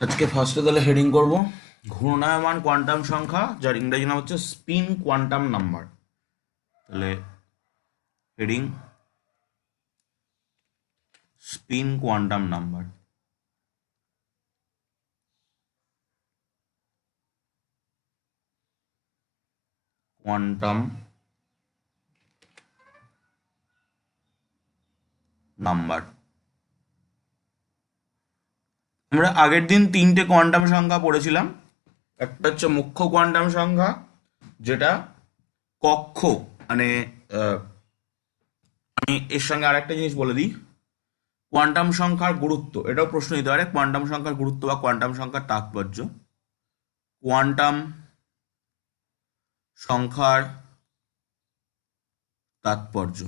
আজকে ফার্স্টে তাহলে হেডিং করব ঘূর্ণায়মান কোয়ান্টাম সংখ্যা, যার ইংরেজি নাম হচ্ছে স্পিন কোয়ান্টাম নাম্বার। তাহলে heading spin quantum number. Quantum number. আমরা আগের দিন তিনটে কোয়ান্টাম সংখ্যা পড়েছিলাম। একটা হচ্ছে মুখ্য কোয়ান্টাম সংখ্যা, যেটা কক্ষ, মানে আহ, আমি এর সঙ্গে আরেকটা জিনিস বলে দিই। কোয়ান্টাম সংখ্যার গুরুত্ব, এটাও প্রশ্ন দিতে পারে, কোয়ান্টাম সংখ্যার গুরুত্ব বা কোয়ান্টাম সংখ্যার তাৎপর্য। কোয়ান্টাম সংখ্যার তাৎপর্য।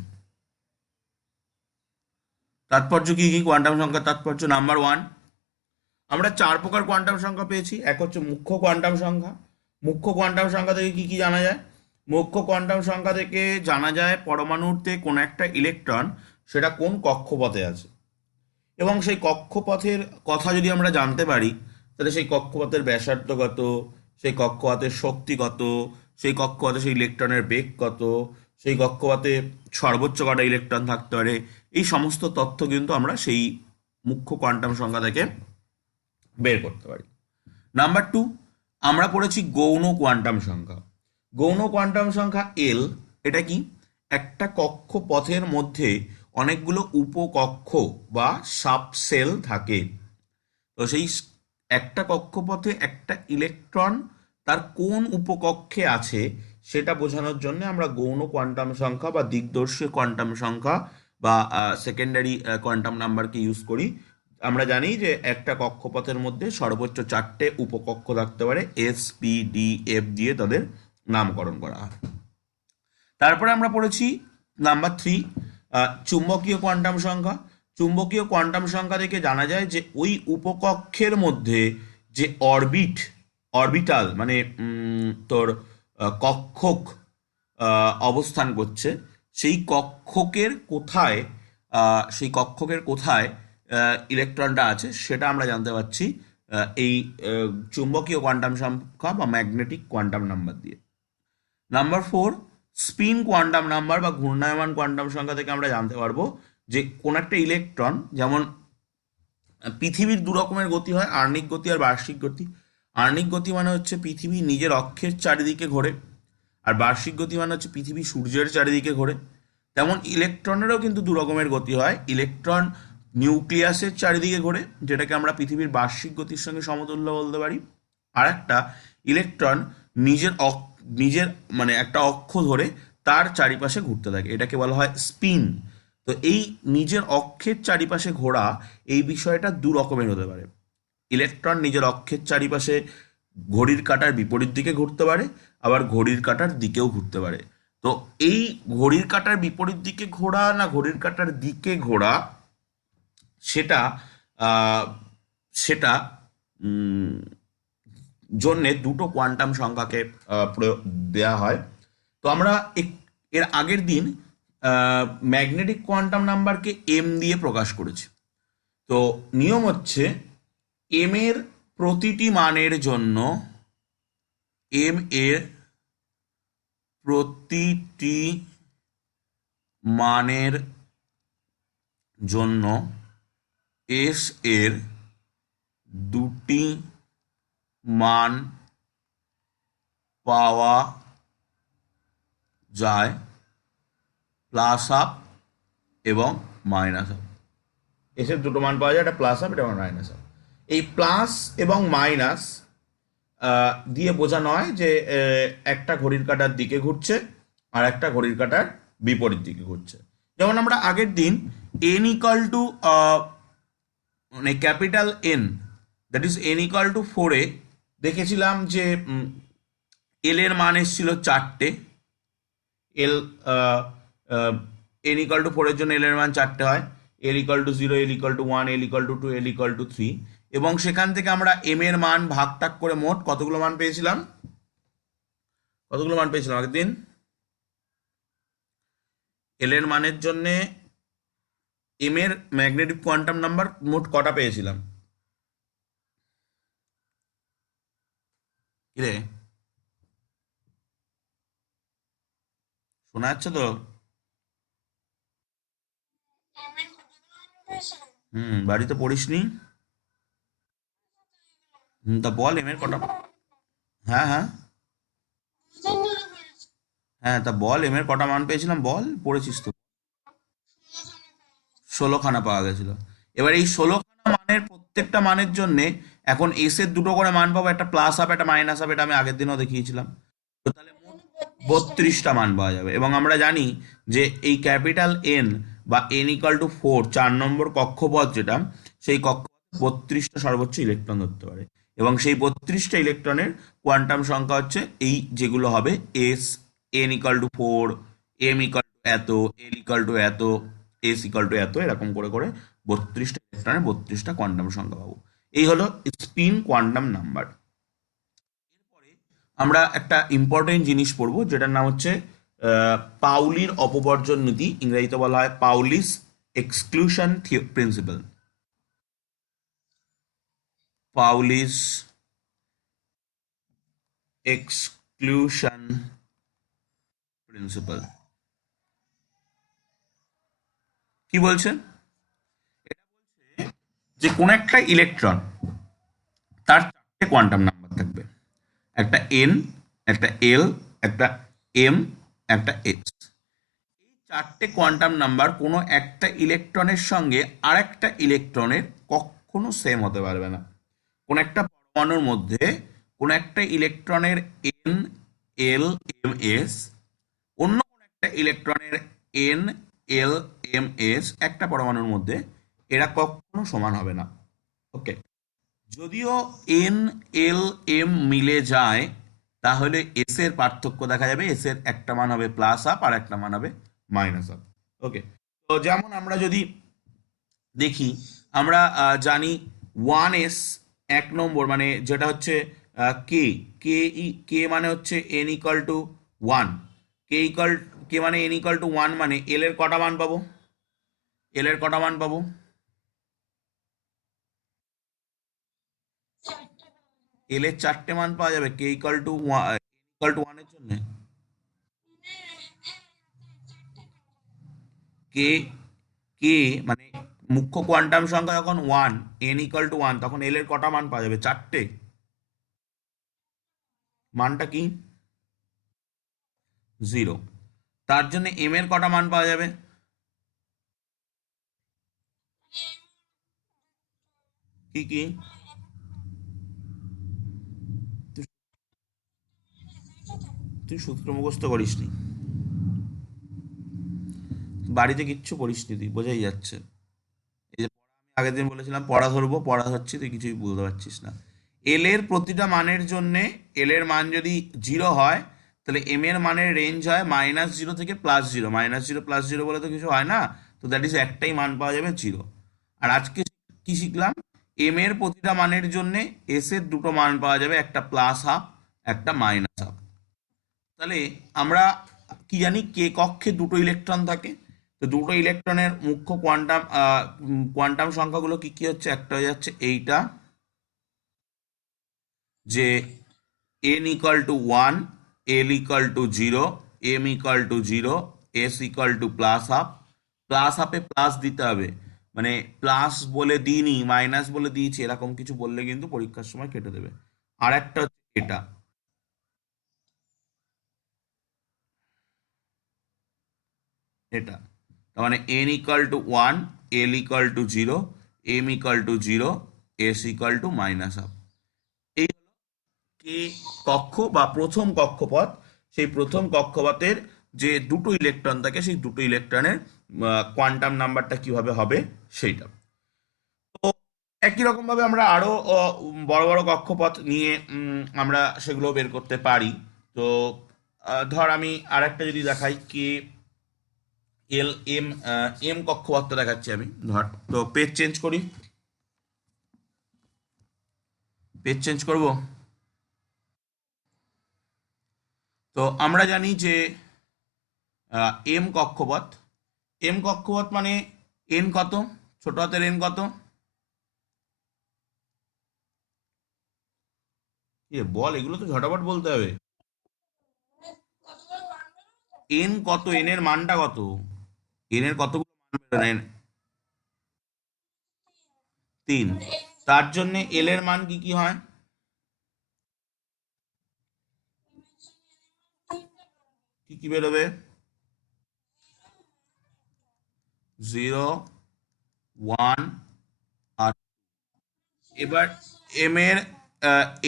তাৎপর্য কি কি কোয়ান্টাম সংখ্যার তাৎপর্য? নাম্বার ওয়ান, আমরা চার প্রকার কোয়ান্টাম সংখ্যা পেয়েছি। এক হচ্ছে মুখ্য কোয়ান্টাম সংখ্যা। মুখ্য কোয়ান্টাম সংখ্যা থেকে কি কি জানা যায়? মুখ্য কোয়ান্টাম সংখ্যা থেকে জানা যায় পরমাণুতে কোনো একটা ইলেকট্রন সেটা কোন কক্ষপথে আছে, এবং সেই কক্ষপথের কথা যদি আমরা জানতে পারি, তাহলে সেই কক্ষপথের ব্যাসার্ধ কত, সেই কক্ষপথের শক্তি কত, সেই কক্ষপথে সেই ইলেকট্রনের বেগ কত, সেই কক্ষপথে সর্বোচ্চ কটা ইলেকট্রন থাকতে পারে, এই সমস্ত তথ্য কিন্তু আমরা সেই মুখ্য কোয়ান্টাম সংখ্যা থেকে বের করতে পারি। নাম্বার টু, আমরা পড়েছি গৌণ কোয়ান্টাম সংখ্যা। গৌণ কোয়ান্টাম সংখ্যা এল। এটা কি? একটা কক্ষপথের মধ্যে অনেকগুলো উপকক্ষ বা সাবসেল থাকে। তো সেই একটা কক্ষপথে একটা ইলেকট্রন তার কোন উপকক্ষে আছে সেটা বোঝানোর জন্য আমরা গৌণ কোয়ান্টাম সংখ্যা বা দিকদর্শী কোয়ান্টাম সংখ্যা বা সেকেন্ডারি কোয়ান্টাম নাম্বারকে ইউজ করি। আমরা জানি যে একটা কক্ষপথের মধ্যে সর্বোচ্চ চারটে উপকক্ষ থাকতে পারে, এস, পি, ডি, এফ দিয়ে তাদের নামকরণ করা হয়। তারপরে আমরা পড়েছি নাম্বার থ্রি, চুম্বকীয় কোয়ান্টাম সংখ্যা। চুম্বকীয় কোয়ান্টাম সংখ্যা থেকে জানা যায় যে ওই উপকক্ষের মধ্যে যে অরবিটাল মানে তোর কক্ষক অবস্থান করছে, সেই কক্ষকের কোথায় ইলেকট্রনটা আছে সেটা আমরা জানতে পারছি এই চুম্বকীয় কোয়ান্টাম সংখ্যা বা ম্যাগনেটিক কোয়ান্টাম নাম্বার দিয়ে। Number four, spin quantum number বা ঘূর্ণায়মান কোয়ান্টাম সংখ্যা থেকে আমরা জানতে পারবো যে কোন একটা ইলেকট্রন, যেমন পৃথিবীর দু রকমের গতি হয়, আহ্নিক গতি আর বার্ষিক গতি। আহ্নিক গতি মানে হচ্ছে পৃথিবী নিজের অক্ষের চারিদিকে ঘোরে, আর বার্ষিক গতি মানে হচ্ছে পৃথিবী সূর্যের চারিদিকে ঘোরে। তেমন ইলেকট্রনেরও কিন্তু দু রকমের গতি হয়। ইলেকট্রন নিউক্লিয়াসের চারিদিকে ঘোরে, যেটাকে আমরা পৃথিবীর বার্ষিক গতির সঙ্গে সমতুল্য বলতে পারি। আর একটা ইলেকট্রন নিজের নিজের মানে একটা অক্ষ ধরে তার চারিপাশে ঘুরতে থাকে, এটাকে বলা হয় স্পিন। তো এই নিজের অক্ষের চারিপাশে ঘোরা, এই বিষয়টা দু রকমের হতে পারে। ইলেকট্রন নিজের অক্ষের চারিপাশে ঘড়ির কাঁটার বিপরীত দিকে ঘুরতে পারে, আবার ঘড়ির কাঁটার দিকেও ঘুরতে পারে। তো এই ঘড়ির কাঁটার বিপরীত দিকে ঘোরা না ঘড়ির কাঁটার দিকে ঘোরা, সেটা আহ, সেটা উম, জন্যে দুটো কোয়ান্টাম সংখ্যাকে দেয়া হয়। তো আমরা এর আগের দিন ম্যাগনেটিক কোয়ান্টাম নাম্বারকে এম দিয়ে প্রকাশ করেছি। তো নিয়ম হচ্ছে, এম এর প্রতিটি মানের জন্য, এম এর প্রতিটি মানের জন্য এস এর দুটি মান পাওয়া যায়, প্লাস আপ এবং মাইনাস আপ। এস এর দুটো মান পাওয়া যায়, একটা প্লাস আপ, এটা মাইনাস আপ। এই প্লাস এবং মাইনাস দিয়ে বোঝানো হয় যে একটা ঘড়ির কাঁটার দিকে ঘুরছে আর একটা ঘড়ির কাঁটার বিপরীত দিকে ঘুরছে। যেমন আমরা আগের দিন এন ইকাল টু মানে capital N, that is an equal two ফোরে দেখেছিলাম যে এল এর মান এসেছিল চারটে। এল এন ইকাল টু ফোরের জন্য এল এর মান চারটে হয়। L equal to zero, l equal to one, l equal to two, l equal to three. এবং সেখান থেকে আমরা এম এর মান ভাগ টাক করে মোট কতগুলো মান পেয়েছিলাম? আগের দিন এল এর মানের জন্য এম এর ম্যাগনেটিক কোয়ান্টাম নাম্বার মোট কটা পেয়েছিলাম? কিরে, শোনা যাচ্ছে তো? বাড়িতে পড়িসনি? তা বল এম এর কটা। হ্যাঁ হ্যাঁ। হ্যাঁ তা বল এম এর কটা মান পেয়েছিলাম, বল পড়েছিস তো। 16খানা পাওয়া গেছিল। এবার এই 16খানা মানের প্রত্যেকটা মানের জন্য এখন এস এর দুটো করে মান পাবো, একটা প্লাস আপ একটা মাইনাস আপ, এটা আমি আগের দিনও দেখিয়েছিলাম। তো তাহলে মোট 32টা মান পাওয়া যাবে। এবং আমরা জানি যে এই ক্যাপিটাল এন বা এন ইকাল টু 4, 4 নম্বর কক্ষপথ যেটা, সেই কক্ষপথ 32টা সর্বোচ্চ ইলেকট্রন ধরতে পারে। এবং সেই 32টা ইলেকট্রনের কোয়ান্টাম সংখ্যা হচ্ছে এই যেগুলো হবে s, n equal to 4, m equal to এত, এল ইকাল টু এত, এস ইকাল টু এত, এরকম করে করে 32টা ইলেকট্রনের 32টা কোয়ান্টাম সংখ্যা পাবো। এই হলো স্পিন কোয়ান্টাম নাম্বার। আমরা একটা ইম্পর্টেন্ট জিনিস পড়বো যেটার নাম হচ্ছে পাউলির অপবর্জন নীতি, ইংরেজিতে বলা হয় পাউলিস এক্সক্লুশন প্রিন্সিপাল। পাউলিস এক্সক্লুশন প্রিন্সিপাল কি বলছে? যে কোন একটা ইলেকট্রন, তার 4টে কোয়ান্টাম নাম্বার থাকবে। একটা এন, একটা এল, একটা এম, একটা এক্স। 4টে কোয়ান্টাম নাম্বার কোনো একটা ইলেকট্রনের সঙ্গে আরেকটা ইলেকট্রনের কখনো সেম হতে পারবে না। কোন একটা পরমাণুর মধ্যে কোন একটা ইলেকট্রনের এন, এল, এম, এস, অন্য কোন একটা ইলেকট্রনের এন, এল, এম, এস একটা পরমাণুর মধ্যে, এরা কখনো সমান হবে না। ওকে। যদিও এন, এল, এম মিলে যায়, তাহলে এস এর পার্থক্য দেখা যাবে। এস এর একটা মান হবে প্লাস আপ আর একটা মান হবে মাইনাস আপ। ওকে। তো যেমন আমরা যদি দেখি, আমরা জানি 1s 1 নম্বর মানে যেটা হচ্ছে কে, কে মানে হচ্ছে n equal to 1। K equal, K মানে এন ইকাল টু 1 মানে এল এর কটা মান পাবো? এল এর কটা মান পাবো? এল এর 4টে মান পাওয়া যাবে কে ইকাল টু ইকাল টু 1 এর জন্য। কে, কে মানে মুখ্য কোয়ান্টাম সংখ্যা যখন 1, এন ইকাল টু 1, তখন এল এর কটা মান পাওয়া যাবে? 4টে। মানটা কি? 0। তার জন্য এম এর কটা মান পাওয়া যাবে? কি কি? তুই তুই সূত্র মুখস্থ করিসনি, বাড়িতে কিচ্ছু পড়িসনি, তুই বোঝাই যাচ্ছে। এই যে আমি আগের দিন বলেছিলাম পড়া ধরবো, পড়া ধরছি, তুই কিছুই বুঝতে পারছিস না। এল এর প্রতিটা মানের জন্যে, এল এর মান যদি 0 হয়, তাহলে এম এর মানের রেঞ্জ হয় -0 থেকে +0। -0 +0 বলে তো কিছু হয় না। তো দ্যাট ইজ একটাই মান পাওয়া যাবে 0। আর আজকে কি শিখলাম? এম এর প্রতিটা মানের জন্যে এস এর দুটো মান পাওয়া যাবে, একটা প্লাস হাফ, একটা মাইনাস হাফ। তাহলে আমরা কি জানি, কে কক্ষে দুটো ইলেকট্রন থাকে। তো দুটো ইলেকট্রনের মুখ্য কোয়ান্টাম কোয়ান্টাম সংখ্যাগুলো কি কি হচ্ছে? একটা হয়ে যাচ্ছে এইটা, যে n equal to 1, l equal to 0, m equal to 0, s equal to plus half. Plus হাফে প্লাস দিতে হবে, মানে প্লাস বলে দিইনি মাইনাস বলে দিয়েছি এরকম কিছু বললে কিন্তু পরীক্ষার সময় কেটে দেবে। আর একটা হচ্ছে এটা, এটা তার মানে n equal to 1, l equal to 0, m equal to 0, s equal to minus half. এই কে কক্ষ বা প্রথম কক্ষপথ। সেই প্রথম কক্ষপথের যে দুটো ইলেকট্রন থাকে, সেই দুটো ইলেকট্রনের কোয়ান্টাম নাম্বারটা কিভাবে হবে সেইটা। তো একই রকম ভাবে আমরা আরো বড় বড় কক্ষপথ নিয়ে আমরা সেগুলো বের করতে পারি। তো ধর আমি আরেকটা যদি দেখাই, কে, এল, এম, এম কক্ষপথটা দেখাচ্ছি আমি। ধর, তো পেজ চেঞ্জ করি, পেজ চেঞ্জ করব। তো আমরা জানি যে এম কক্ষপথ, এম কক্ষপথ মানে এন কত? ছোট হাতের এন কত? এ বল, এগুলো তো ঝটাপট বলতে হবে। এন কত, এন এর মানটা কত? এন এর কতগুলো মান বেরোয়? তিন। তার জন্য এল এর মান কি কি হয়? কি কি বেরোবে? জিরো, ওয়ান, আর এবার এম এর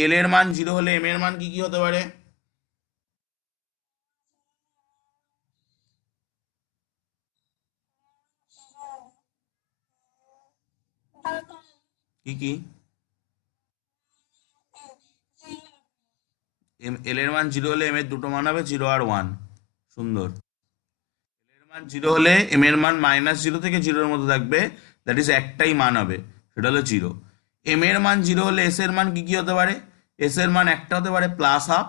এল এর মান জিরো হলে এম এর মান কি কি হতে পারে? কি কি? এল এর মান জিরো হলে এম এর দুটো মান হবে, জিরো আর ওয়ান। সুন্দর। এর মান জিরো হলে এম এর মান মাইনাস জিরো থেকে জিরোর মধ্যে থাকবে, দ্যাট ইজ একটাই মান হবে, সেটা হলো জিরো। এম এর মান জিরো হলে এস এর মান কি কি হতে পারে? এস এর মান একটা হতে পারে প্লাস হাফ,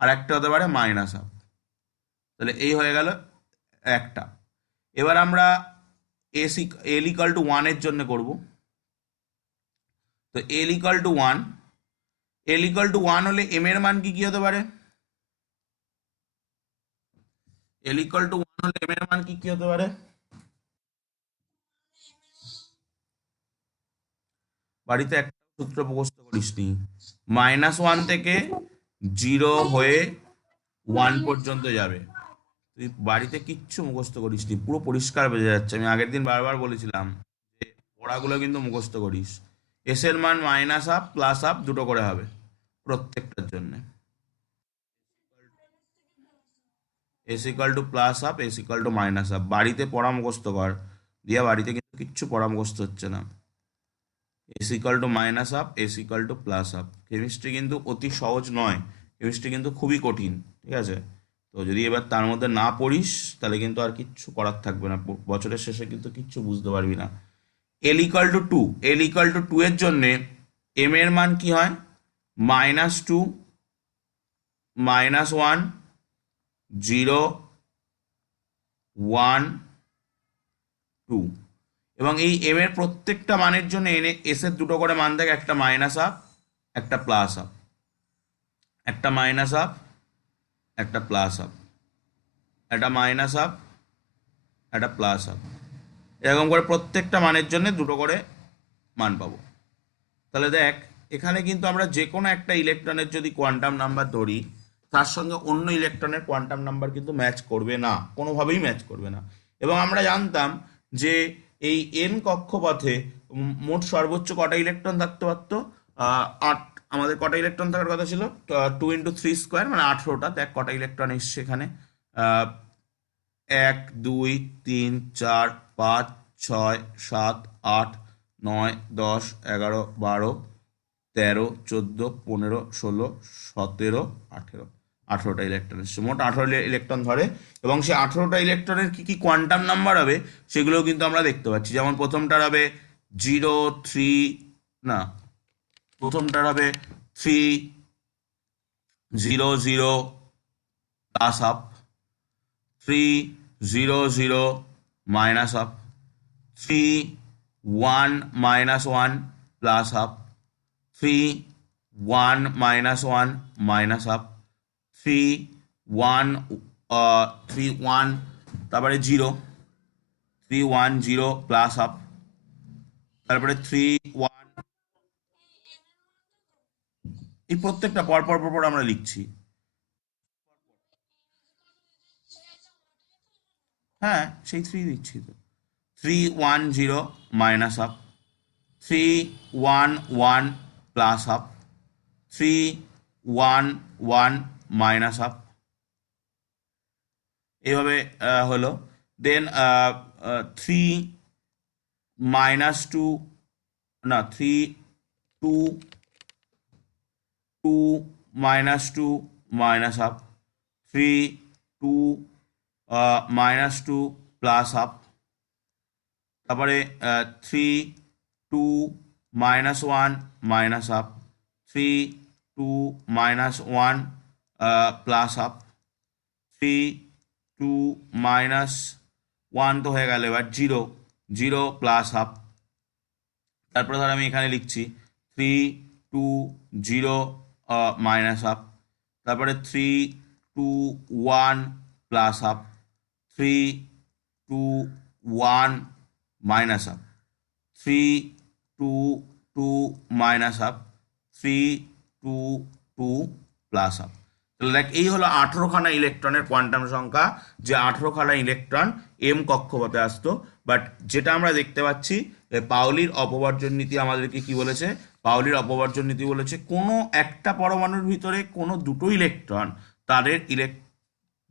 আর একটা হতে পারে মাইনাস হাফ। তাহলে এই হয়ে গেল একটা। এবার আমরা এস এল ইকাল টু ওয়ানের জন্য করব। তো l equal to one, l equal to one হলে এম এর মান কি কি হতে পারে? এল ইকাল টু ওয়ান হলে এম এর মান কি কি হতে পারে? বাড়িতে একটা সূত্র মুখস্থ করিসনি। মাইনাস ওয়ান থেকে জিরো হয়ে ওয়ান পর্যন্ত যাবে। তুই বাড়িতে কিচ্ছু মুখস্থ করিসনি, পুরো পরিষ্কার বোঝা যাচ্ছে। আমি আগের দিন বারবার বলেছিলাম যে পড়াগুলো কিন্তু মুখস্থ করিস। এস এর মান মাইনাস হাফ প্লাস হাফ দুটো করে হবে প্রত্যেকটার জন্য। S equal to plus half, S equal to minus half. বাড়িতে পড়া মুখস্থ কর, দিয়া বাড়িতে কিন্তু কিচ্ছু পড়া মুখস্থ হচ্ছে না। S equal to minus half, S equal to plus half. Chemistry কিন্তু অতি সহজ নয়, কেমিস্ট্রি কিন্তু খুবই কঠিন। ঠিক আছে? তো যদি এবার তার মধ্যে না পড়িস, তাহলে কিন্তু আর কিচ্ছু করার থাকবে না, বছরের শেষে কিন্তু কিচ্ছু বুঝতে পারবি না। L equal to two, l equal to two এর জন্যে এম এর মান কি হয়? Minus two, minus one, zero, one, two. এবং এই এম এর প্রত্যেকটা মানের জন্য এন এস এর দুটো করে মান থাকে, একটা মাইনাস হাফ, একটা প্লাস হাফ, একটা মাইনাস হাফ, একটা প্লাস হাফ, একটা মাইনাস হাফ, একটা প্লাস হাফ। এরকম করে প্রত্যেকটা মানের জন্য দুটো করে মান পাবো। তাহলে দেখ, এখানে কিন্তু আমরা যে কোনো একটা ইলেকট্রনের যদি কোয়ান্টাম নাম্বার ধরি, তার সঙ্গে অন্য ইলেকট্রনের কোয়ান্টাম নাম্বার কিন্তু ম্যাচ করবে না, কোনোভাবেই ম্যাচ করবে না। এবং আমরা জানতাম যে এই এন কক্ষপথে মোট সর্বোচ্চ কটা ইলেকট্রন থাকতে পারতো? আট। আমাদের কটা ইলেকট্রন থাকার কথা ছিল? টু ইন্টু থ্রি স্কোয়ার, মানে 18টা। দেখ কটা ইলেকট্রন এসছে এখানে। আহ, এক, দুই, তিন, চার, পাঁচ, ছয়, সাত, আট, নয়, দশ, এগারো, বারো, তেরো, চোদ্দো, পনেরো, ষোলো, সতেরো, আঠেরো। 18টা ইলেকট্রন এসছে, মোট 18 ইলেকট্রন ধরে। এবং সেই 18টা ইলেকট্রনের কি কি কোয়ান্টাম নাম্বার হবে সেগুলোও কিন্তু আমরা দেখতে পাচ্ছি। যেমন প্রথমটার হবে জিরো, থ্রি, না, প্রথমটার হবে three, zero, zero, plus half, three, zero, zero, minus half, three, one, minus one, plus half, three, one, minus one, minus half, three, one, three, one, তারপরে zero, three, one, zero, plus half, তারপরে three, one. এই প্রত্যেকটা পর পর পর পর আমরা লিখছি। হ্যাঁ, সেই থ্রি দিচ্ছি তো। Three, one, zero, minus half, three, one, one, plus half, three, one, one, minus half. এইভাবে হলো। দেন থ্রি, মাইনাস টু, না, three, two, two, minus two, minus half, three, two, minus two, plus half, তারপরে three, two, minus one, minus half, three, two, minus one, plus half, three, two, minus one তো হয়ে গেল, এবার zero, zero, plus half. তারপরে ধর আমি এখানে লিখছি three, two, zero, minus half, তারপরে 3 2 1 plus half, 3 2 1 minus half, 3 2 2 minus half, 3 2 2 plus half. তাহলে দেখ এই হলো 18খানা ইলেকট্রনের কোয়ান্টাম সংখ্যা, যে 18খানা ইলেকট্রন এম কক্ষপথে আসতো। বাট যেটা আমরা দেখতে পাচ্ছি, পাউলির অপবর্জন নীতি আমাদেরকে কি বলেছে? পাউলির অপবর্জন নীতি বলেছে কোনো একটা পরমাণুর ভিতরে কোনো দুটো ইলেকট্রন, তাদের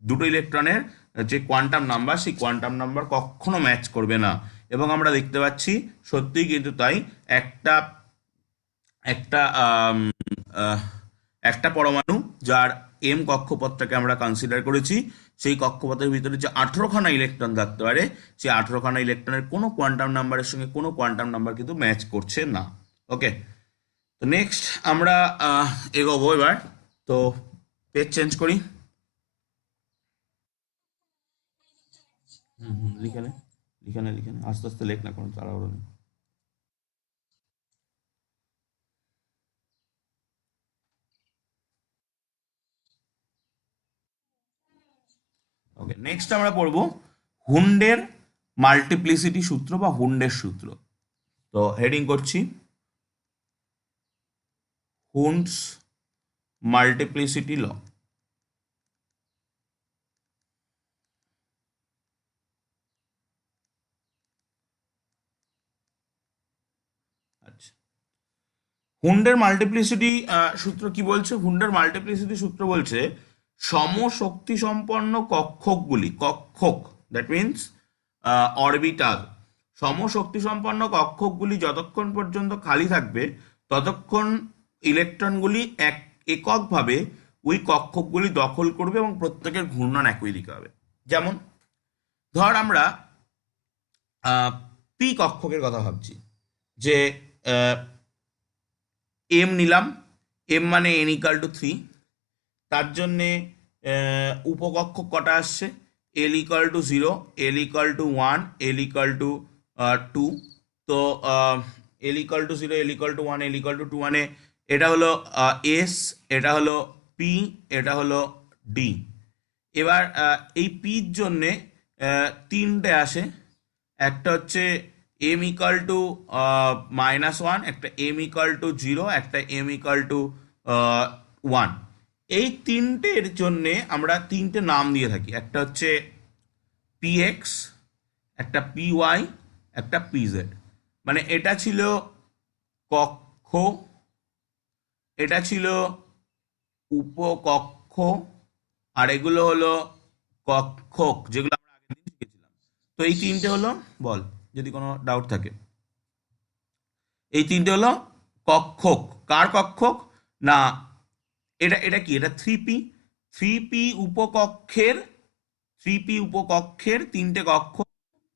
দুটো ইলেকট্রনের যে কোয়ান্টাম নাম্বার, সেই কোয়ান্টাম নাম্বার কখনো ম্যাচ করবে না। এবং আমরা দেখতে পাচ্ছি সত্যিই কিন্তু তাই। একটা একটা একটা পরমাণু যার এম কক্ষপথটাকে আমরা কনসিডার করেছি, সেই কক্ষপথের ভিতরে যে 18খানা ইলেকট্রন থাকতে পারে, সেই 18খানা ইলেকট্রনের কোনো কোয়ান্টাম নাম্বারের সঙ্গে কোনো কোয়ান্টাম নাম্বার কিন্তু ম্যাচ করছে না। ওকে, তো নেক্সট আমরা এগোবো এবার। তো পেজ চেঞ্জ করি। লিখে নে, লিখে নে, লিখে নে, আস্তে আস্তে লেখ না, কোনো তাড়াহুড়ো নেই। ওকে, নেক্সট আমরা পড়বো হুন্ডের মাল্টিপ্লিসিটি সূত্র বা হুন্ডের সূত্র। তো হেডিং করছি হুন্ডস মাল্টিপ্লিসিটি ল। আচ্ছা, হুন্ডের মাল্টিপ্লিসিটি সূত্র কি বলছে? হুন্ডের মাল্টিপ্লিসিটি সূত্র বলছে সমশক্তি সম্পন্ন কক্ষকগুলি, কক্ষক দ্যাট মিনস অরবিটাল, সমশক্তি সম্পন্ন কক্ষকগুলি যতক্ষণ পর্যন্ত খালি থাকবে ততক্ষণ ইলেকট্রনগুলি এককভাবে ওই কক্ষকগুলি দখল করবে এবং প্রত্যেকের ঘূর্ণন একই দিকে হবে। যেমন ধর আমরা পি কক্ষকের কথা ভাবছি, যে এম নিলাম, এম মানে এন ইকাল টু 3, তার জন্যে উপকক্ষক কটা আসছে? L equal to 0, l equal to 1, l equal to 2। তো l equal to 0, l equal to 1, l equal to 2 মানে এটা হলো এস, এটা হলো পি, এটা হলো ডি। এবার এই পির জন্যে তিনটে আসে, একটা হচ্ছে এম ইকাল টু -1, একটা এম ইকাল টু 0, একটা এম ইকাল টু 1। এই তিনটের জন্যে আমরা তিনটে নাম দিয়ে থাকি, একটা হচ্ছে পিএক্স, একটা পিওয়াই, একটা পিজেড। মানে এটা ছিল কক্ষ, এটা ছিল উপকক্ষ, আর এগুলো হলো কক্ষক, যেগুলো আমরা আগের দিন শিখেছিলাম। তো এই তিনটে হলো, বল যদি কোনো ডাউট থাকে, এই তিনটে হলো কক্ষক। কার কক্ষক? না, এটা এটা কি? এটা 3p, 3p উপকক্ষের, 3p উপকক্ষের তিনটে কক্ষ,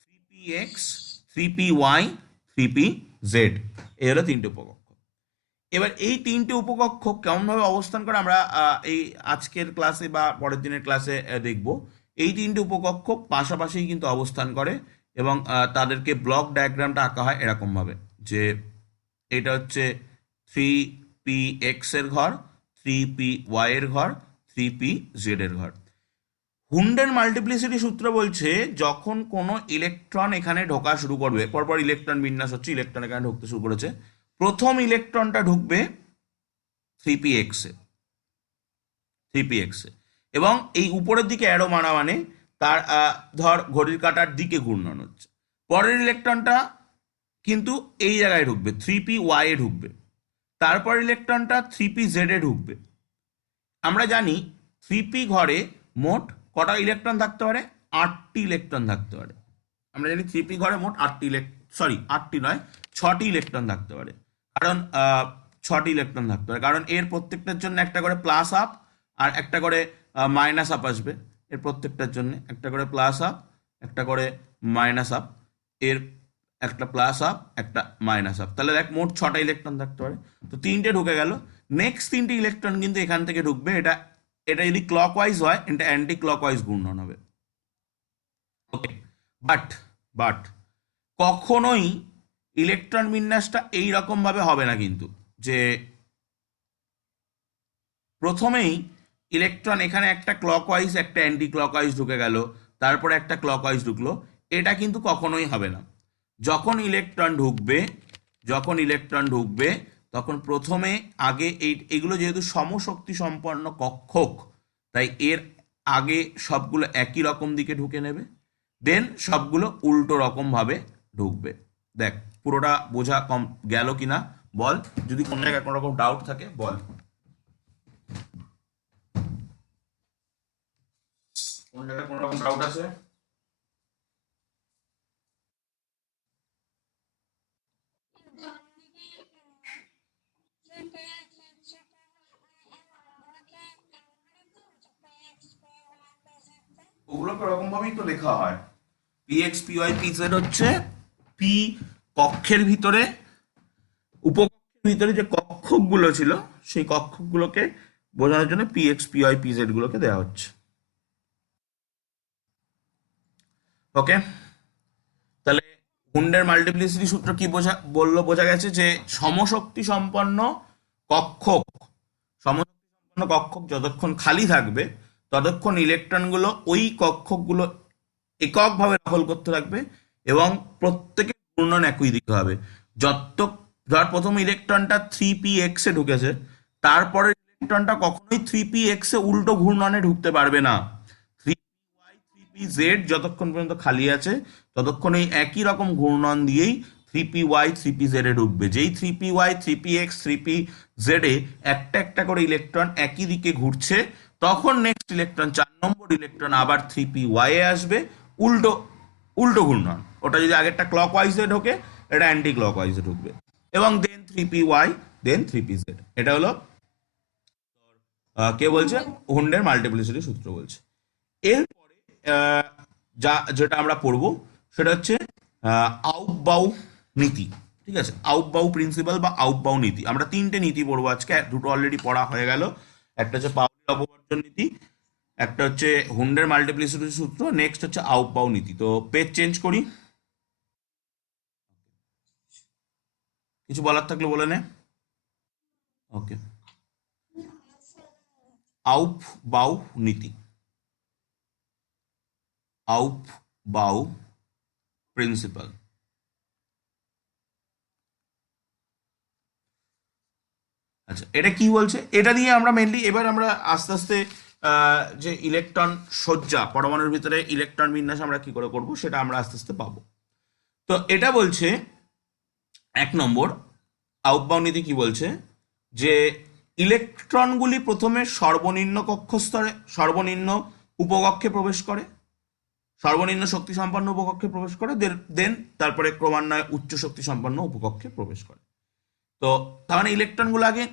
3px, 3py, 3pz, এই হলো তিনটে উপকক্ষ। এবার এই তিনটে উপকক্ষ কেমনভাবে অবস্থান করে আমরা এই আজকের ক্লাসে বা পরের দিনের ক্লাসে দেখব। এই তিনটে উপকক্ষ পাশাপাশি কিন্তু অবস্থান করে, এবং তাদেরকে ব্লক ডায়াগ্রামটা আঁকা হয় এরকমভাবে, যে এটা হচ্ছে 3px এর ঘর, 3py এর ঘর, 3pz এর ঘর। হুন্ডের মাল্টিপ্লিসিটি সূত্র বলছে যখন কোনো ইলেকট্রন এখানে ঢোকা শুরু করবে, পরপর ইলেকট্রন বিন্যাস হচ্ছে, ইলেকট্রন এখানে ঢুকতে শুরু করেছে, প্রথম ইলেকট্রনটা ঢুকবে 3px এ, 3px এ, এবং এই উপরের দিকে অ্যারো মারা মানে তার ধর ঘড়ির কাঁটার দিকে ঘূর্ণন হচ্ছে। পরের ইলেকট্রনটা কিন্তু এই জায়গায় ঢুকবে, 3py এ ঢুকবে। তারপর ইলেকট্রনটা 3pz এ ঢুকবে। আমরা জানি 3p ঘরে মোট কটা ইলেকট্রন থাকতে পারে? 8টি ইলেকট্রন থাকতে পারে। আমরা জানি 3p ঘরে মোট 8টি সরি 8টি নয়, 6টি ইলেকট্রন থাকতে পারে। কারণ 6টি ইলেকট্রন থাকতে পারে, কারণ এর প্রত্যেকটার জন্য একটা করে প্লাস আপ আর একটা করে মাইনাস আপ আসবে। এর প্রত্যেকটার জন্য একটা করে প্লাস আপ, একটা করে মাইনাস আপ, এর একটা প্লাস আপ, একটা মাইনাস আপ। তাহলে দেখ মোট 6টা ইলেকট্রন থাকতে পারে। তো তিনটে ঢুকে গেল, নেক্সট তিনটে ইলেকট্রন কিন্তু এখান থেকে ঢুকবে। এটা এটা যদি ক্লকওয়াইজ হয়, এটা অ্যান্টি ক্লকওয়াইজ ঘূর্ণন হবে। ওকে, বাট বাট কখনোই ইলেকট্রন বিন্যাসটা এই রকম ভাবে হবে না কিন্তু, যে প্রথমেই ইলেকট্রন এখানে একটা ক্লকওয়াইজ একটা অ্যান্টি ক্লকওয়াইজ ঢুকে গেল, তারপরে একটা ক্লকওয়াইজ ঢুকলো, এটা কিন্তু কখনোই হবে না। যখন ইলেকট্রন ঢুকবে, যখন ইলেকট্রন ঢুকবে তখন প্রথমে আগে এগুলো যেহেতু সমশক্তি সম্পন্ন কক্ষক, তাই এর আগে সবগুলো একই রকম দিকে ঢুকে নেবে, দেন সবগুলো উল্টো রকম ভাবে ঢুকবে। দেখ পুরোটা বোঝা কম গেল কিনা বল, যদি কোনো জায়গায় কোনো রকম ডাউট থাকে বল, কোন জায়গায় কোনো রকম ডাউট আছে? ওগুলোকে ওরকম ভাবেই তো লেখা হয়, p x p y p z হচ্ছে পি কক্ষের ভিতরে, উপকক্ষের ভিতরে যে কক্ষকগুলো ছিল সেই কক্ষকগুলোকে বোঝানোর জন্য p x p y p z গুলোকে দেওয়া হচ্ছে। ওকে, তাহলে হুন্ডের মাল্টিপ্লিসিটি সূত্র কি বোঝা গেছে যে সমশক্তি সম্পন্ন কক্ষক, সমশক্তি সম্পন্ন কক্ষক যতক্ষণ খালি থাকবে ততক্ষণ ইলেকট্রনগুলো ওই কক্ষকগুলো এককভাবে দখল করতে থাকবে এবং প্রত্যেকের ঘূর্ণন একই দিকে হবে। যত ধর প্রথম ইলেকট্রনটা 3p(x) এ ঢুকেছে, তারপরে ইলেকট্রনটা কখনোই 3p(x) এ উল্টো ঘূর্ণনে ঢুকতে পারবে না। 3p(y) 3p(z) যতক্ষণ পর্যন্ত খালি আছে ততক্ষণ এই একই রকম ঘূর্ণন দিয়েই 3p(y) 3p(z) এ ঢুকবে। যেই 3p(y) 3p(x) 3p(z) এ একটা একটা করে ইলেকট্রন একই দিকে ঘুরছে, তখন নেক্সট ইলেকট্রন 4 নম্বর ইলেকট্রন আবার 3p(y) এ আসবে, উল্টো উল্টো ঘূর্ণন। ওটা যদি আগেরটা ক্লক ওয়াইজে ঢোকে, এটা অ্যান্টি ক্লক ওয়াইজে ঢুকবে, এবং দেন 3p(y) দেন 3p(z). এটা হলো কে বলছে, হুন্ডের মাল্টিপ্লিসিটি সূত্র বলছে। এরপরে যেটা আমরা পড়বো সেটা হচ্ছে আউপবাউ নীতি। ঠিক আছে, আউপবাউ প্রিন্সিপাল বা আউপবাউ নীতি। আমরা তিনটে নীতি পড়বো আজকে, দুটো অলরেডি পড়া হয়ে গেল। একটা হচ্ছে পাউলির অপবর্জন নীতি, একটা হচ্ছে হুন্ডের মাল্টিপ্লিসিটি সূত্র, নেক্সট হচ্ছে আউপবাউ নীতি। তো পেজ চেঞ্জ করি, কিছু বলার থাকলে বলে নে। ওকে, আউপবাউ নীতি, আউপবাউ প্রিন্সিপাল। আচ্ছা, এটা কি বলছে, এটা দিয়ে আমরা মেনলি এবার আমরা আস্তে আস্তে যে ইলেকট্রন সজ্জা, পরমাণুর ভিতরে ইলেকট্রন বিন্যাস আমরা কি করে করব সেটা আমরা আস্তে আস্তে পাবো। তো এটা বলছে 1 নম্বর আউটবাউন্ড নীতি কি বলছে, যে ইলেকট্রনগুলি প্রথমে সর্বনিম্ন কক্ষস্তরে, সর্বনিম্ন উপকক্ষে প্রবেশ করে, সর্বনিম্ন শক্তি সম্পন্ন উপকক্ষে প্রবেশ করে, দেন তারপরে ক্রমান্বয়ে উচ্চ শক্তি সম্পন্ন উপকক্ষে প্রবেশ করে। তো তার মানে ইলেকট্রনগুলো আগে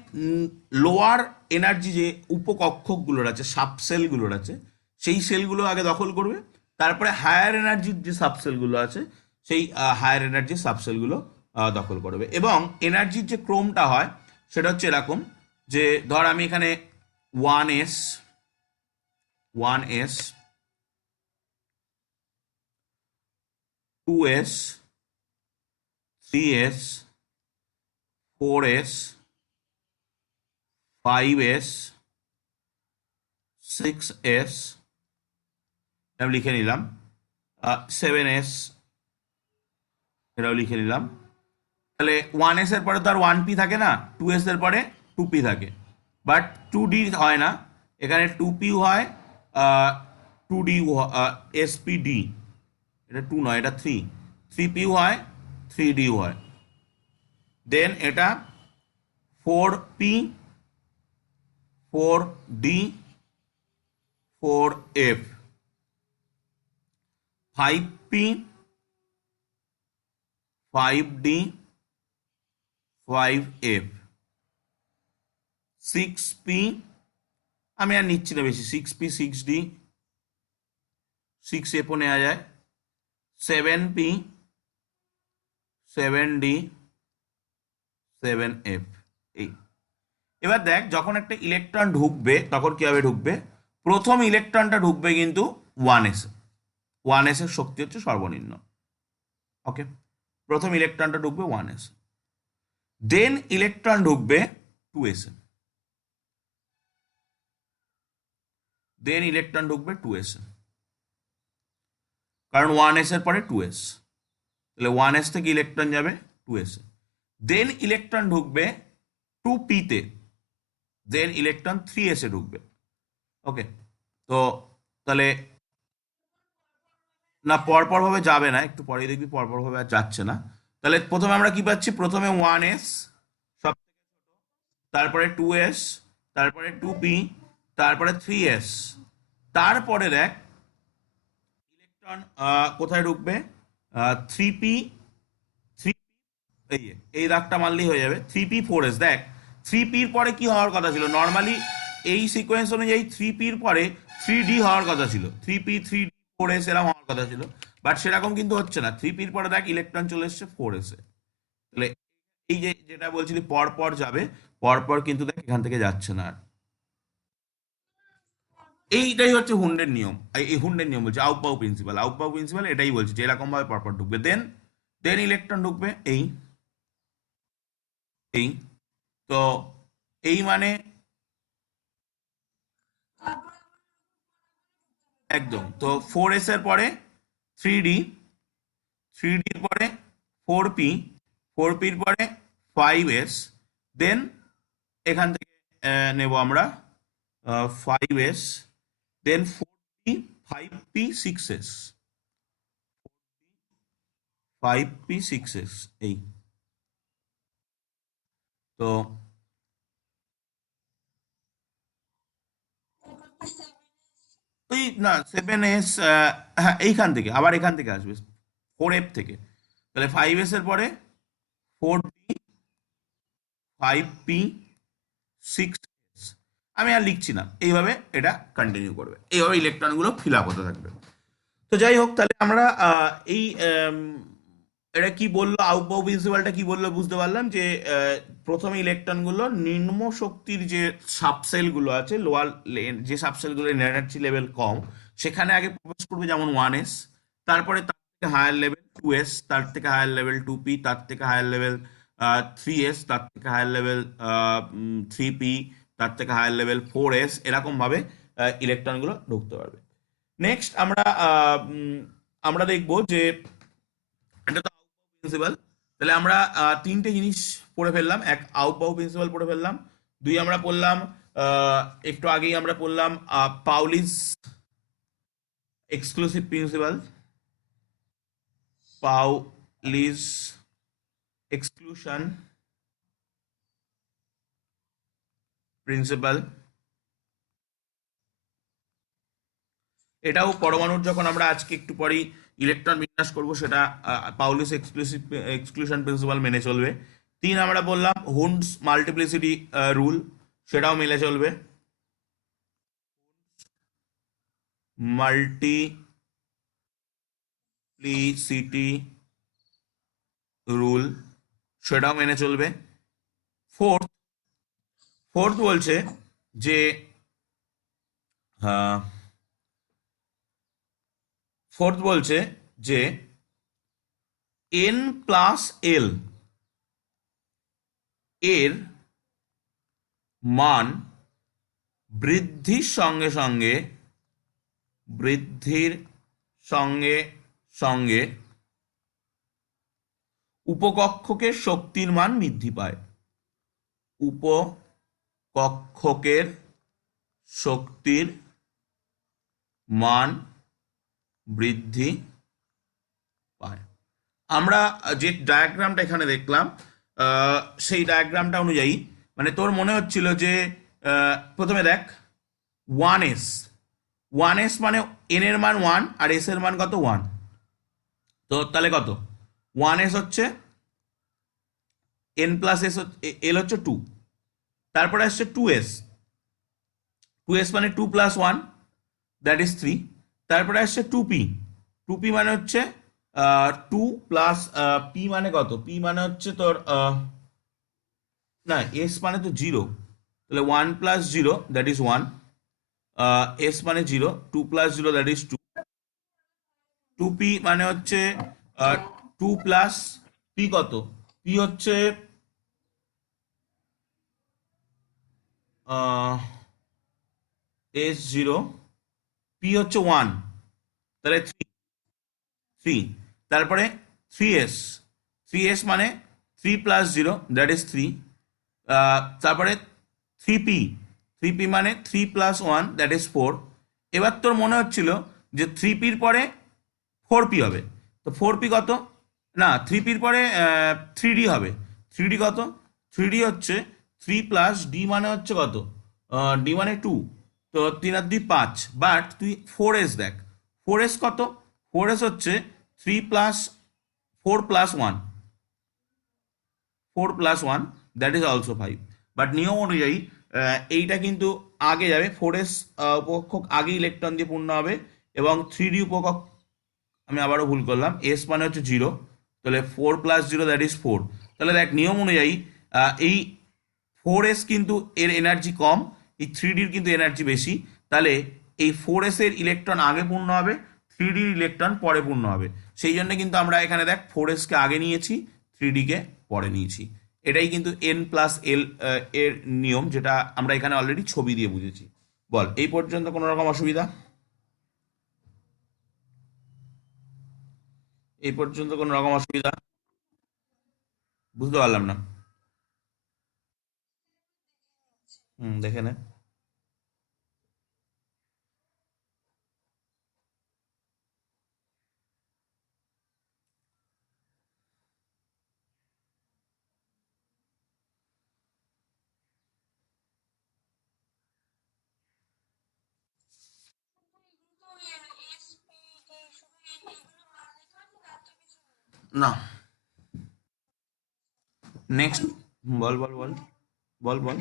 লোয়ার এনার্জি যে উপকক্ষকগুলোর আছে, সাবসেলগুলোর আছে, সেই সেলগুলো আগে দখল করবে, তারপরে হায়ার এনার্জির যে সাবসেলগুলো আছে সেই হায়ার এনার্জির সাবসেলগুলো দখল করবে। এবং এনার্জির যে ক্রমটা হয় সেটা হচ্ছে এরকম, যে ধর আমি এখানে 1s 1s 2s 3s 4s 5s 6s আমি লিখে নিলাম, 7s এটাও লিখে নিলাম। তাহলে 1s এর পরে তো আর 1p থাকে না, 2s এর পরে 2p থাকে, বাট 2d হয় না, এখানে 2p হয়, 2d spd, এটা 2 নয়, এটা 3, 3p হয়, 3d হয়, দেন এটা 4p 4d 4f 5p 5d 5f 6p, আমি আর নিচ্ছি না বেশি, 6p 6d 6f ও নেওয়া যায়, 7p 7d 7f। এই এবার দেখ, যখন একটা ইলেকট্রন ঢুকবে তখন কিভাবে ঢুকবে, প্রথম ইলেকট্রনটা ঢুকবে কিন্তু 1s, 1s এর শক্তি হচ্ছে সর্বনিম্ন। ওকে, প্রথম ইলেকট্রনটা ঢুকবে 1s, দেন ইলেকট্রন ঢুকবে 2s এ, দেন ইলেকট্রন ঢুকবে 2s, কারণ 1s এর পরে 2s, তাহলে 1s থেকে ইলেকট্রন যাবে 2s, দেন ইলেকট্রন ঢুকবে 2p তে, দেন ইলেকট্রন 3s এ ঢুকবে। ওকে, তো তাহলে না পরপর ভাবে যাবে না, একটু পরেই দেখবি পরপর ভাবে আর যাচ্ছে না। তাহলে প্রথমে আমরা কি পাচ্ছি, প্রথমে 1s, সব, তারপরে 2s, তারপরে 2p, তারপরে 3s, তারপরে দেখ ইলেকট্রন কোথায় ঢুকবে, 3p, থ্রি, এই এই দাগটা মারলেই হয়ে যাবে, 3p 4s। দেখ 3pর পরে কি হওয়ার কথা ছিল, নর্মালি এই সিকোয়েন্স অনুযায়ী 3pর পরে 3d হওয়ার কথা ছিল, 3p 3d 4s এরকম হওয়ার কথা ছিল, বাট সেরকম কিন্তু হচ্ছে না। 3pর পরে দেখ ইলেকট্রন চলে এসছে 4s-এ। তাহলে এই যে যেটা বলছিলি পর পর যাবে, পর পর কিন্তু দেখ এখান থেকে যাচ্ছে না আর। এইটাই হচ্ছে হুন্ডের নিয়ম, এই হুন্ডের নিয়ম বলছে, আউপাউ প্রিন্সিপাল, আউপাউ প্রিন্সিপাল এটাই বলছে যে এরকম ভাবে পরপর ঢুকবে, দেন দেন ইলেকট্রন ঢুকবে এই এই, তো এই মানে একদম, তো 4s এর পরে 3d, 3dর পরে 4p, 4pর পরে 5s, দেন এখান থেকে নেব আমরা 5s, দেন 4p, 5p 6s, 5p 6s, এই তো ওই না 7s, হ্যাঁ এইখান থেকে আবার এখান থেকে আসবে 4f থেকে, তাহলে 5s এর পরে 4p, 5p 6s, আমি আর লিখছি না, এইভাবে এটা কন্টিনিউ করবে, এইভাবে ইলেকট্রনগুলো ফিল আপ হতে থাকবে। তো যাই হোক, তাহলে আমরা এই এটা কি বললো, আউটবাউ প্রিন্সিপালটা কি বললো বুঝতে পারলাম যে প্রথমে ইলেকট্রনগুলো নিম্ন শক্তির যে সাবসেলগুলো আছে, লোয়ার যে সাবসেলগুলো এনার্জি লেভেল কম, সেখানে আগে প্রবেশ করবে, যেমন 1s, তারপরে তার থেকে হায়ার লেভেল 2s, তার থেকে হায়ার লেভেল 2p, তার থেকে হায়ার লেভেল 3s, তার থেকে হায়ার লেভেল 3p, তার থেকে হায়ার লেভেল 4s, এরকম ভাবে ইলেকট্রনগুলো ঢুকতে পারবে। নেক্সট আমরা দেখবো যে এটা তো আউটবাউ প্রিন্সিপাল, তাহলে আমরা তিনটে জিনিস পড়ে ফেললাম, এক আউটবাউ প্রিন্সিপাল পড়ে ফেললাম, দুই আমরা পড়লাম একটু আগেই আমরা পড়লাম পাউলিস এক্সক্লুসিভ প্রিন্সিপাল, পাউলিস এক্সক্লুশন প্রিন্সিপাল। এটাও পরমাণুর যখন আমরা আজকে একটু পরেই ইলেকট্রন বিন্যাস করব, সেটা পাউলিস এক্সক্লুশন প্রিন্সিপাল মেনে চলবে। তিন আমরা বললাম হুন্ডস মাল্টিপ্লিসিটি রুল, সেটাও মেনে চলবে, মাল্টিপ্লিসিটি রুল, সেটাও মেনে চলবে। ফোর্থ ফোর্থ বলছে যে ফোর্থ বলছে যে n+l এর মান বৃদ্ধির সঙ্গে সঙ্গে, বৃদ্ধির সঙ্গে সঙ্গে উপকক্ষকের শক্তির মান বৃদ্ধি পায়, উপকক্ষকের শক্তির মান বৃদ্ধি পায়। আমরা যে ডায়াগ্রামটা এখানে দেখলাম, সেই ডায়াগ্রামটা অনুযায়ী মানে তোর মনে হচ্ছিল যে প্রথমে দেখ 1s, 1s মানে n এর মান 1 আর s এর মান কত 1, তো তাহলে কত 1s হচ্ছে n+s, l হচ্ছে 2, তারপরে আসছে 2s, 2s মানে 2+1, দ্যাট ইজ 3, তারপরে আসছে 2p, 2p মানে হচ্ছে 2+p মানে কত, p মানে হচ্ছে তোর না s মানে তো 0, তাহলে 1+0 দ্যাট ইজ 1, s মানে 0, 2+0 দ্যাট ইজ 2, 2p মানে হচ্ছে 2+p কত, p হচ্ছে s0, পি হচ্ছে 1, তাহলে 3, তারপরে 3s, 3s মানে 3 + 0 দ্যাট ইজ 3, তারপরে 3p, 3p মানে 3 + 1 দ্যাট ইজ 4। এবার তোর মনে হচ্ছিল যে 3pর পরে 4p হবে, তো 4p কত? না, 3pর পরে 3d হবে। 3d কত? 3d হচ্ছে 3 + d মানে হচ্ছে কত? d মানে 2, তো 3 আর 2 5, বাট তুই 4s দেখ, 4s কত? 4s হচ্ছে 3 + 4 + 1, 4 + 1 দ্যাট ইজ অলসো 5। বাট নিয়ম অনুযায়ী এইটা কিন্তু আগে যাবে, 4s উপকক্ষক আগে ইলেকট্রন দিয়ে পূর্ণ হবে, এবং 3d উপকক্ষক, আমি আবারও ভুল করলাম, এস মানে হচ্ছে 0, তাহলে 4 + 0 দ্যাট ইজ 4। তাহলে দেখ নিয়ম অনুযায়ী এই 4s কিন্তু এর এনার্জি কম, এই 3ডির কিন্তু এনার্জি বেশি, তাহলে এই 4s এর ইলেকট্রন আগে পূর্ণ হবে, 3ডির ইলেকট্রন পরে পূর্ণ হবে। সেই জন্য কিন্তু আমরা এখানে দেখ 4s কে আগে নিয়েছি, 3d কে পরে নিয়েছি। এটাই কিন্তু n+l এর নিয়ম, যেটা আমরা এখানে অলরেডি ছবি দিয়ে বুঝেছি। বল এই পর্যন্ত কোনো রকম অসুবিধা? এই পর্যন্ত কোনো রকম অসুবিধা? বুঝতে পারলাম না। হুম, দেখে নে। না, নেক্সট। বল বল বল, বল বল।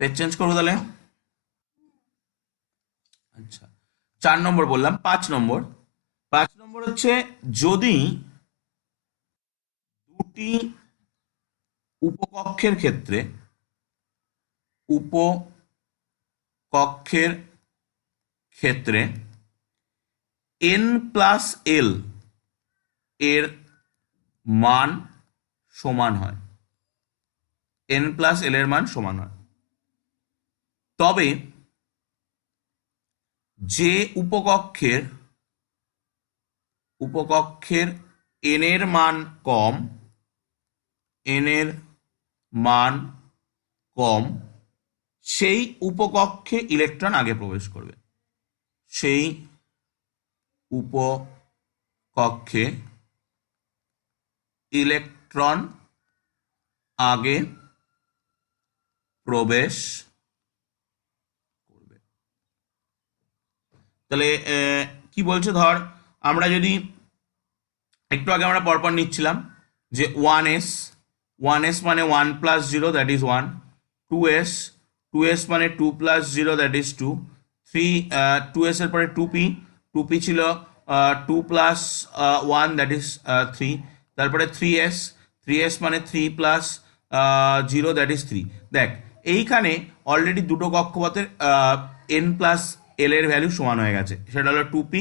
পেজ চেঞ্জ করবো তাহলে? আচ্ছা, 4 নম্বর বললাম, 5 নম্বর। 5 নম্বর হচ্ছে, যদি দুটি উপকক্ষের ক্ষেত্রে, উপকক্ষের ক্ষেত্রে n+l এর মান সমান হয়, n+l এর মান সমান হয়, তবে যে উপকক্ষের উপকক্ষের n এর মান কম, n এর মান কম, সেই উপকক্ষে ইলেকট্রন আগে প্রবেশ করবে, সেই উপকক্ষে ইলেকট্রন আগে প্রবেশ করবে। তাহলে কি বলছে, ধর আমরা যদি একটু আগে আমরা পরপর নিচ্ছিলাম, যে 1s, 1s মানে 1 + 0 দ্যাট ইজ 1, 2s, 2s মানে 2 + 0 দ্যাট ইজ 2, 3, 2s এর পরে 2p, 2p ছিল 2 + 1 দ্যাট ইজ 3, তারপরে 3s, 3s মানে 3 + 0 দ্যাট ইজ 3। দেখ এইখানে অলরেডি দুটো কক্ষপথের n+l এর ভ্যালু সমান হয়ে গেছে, সেটা হলো 2p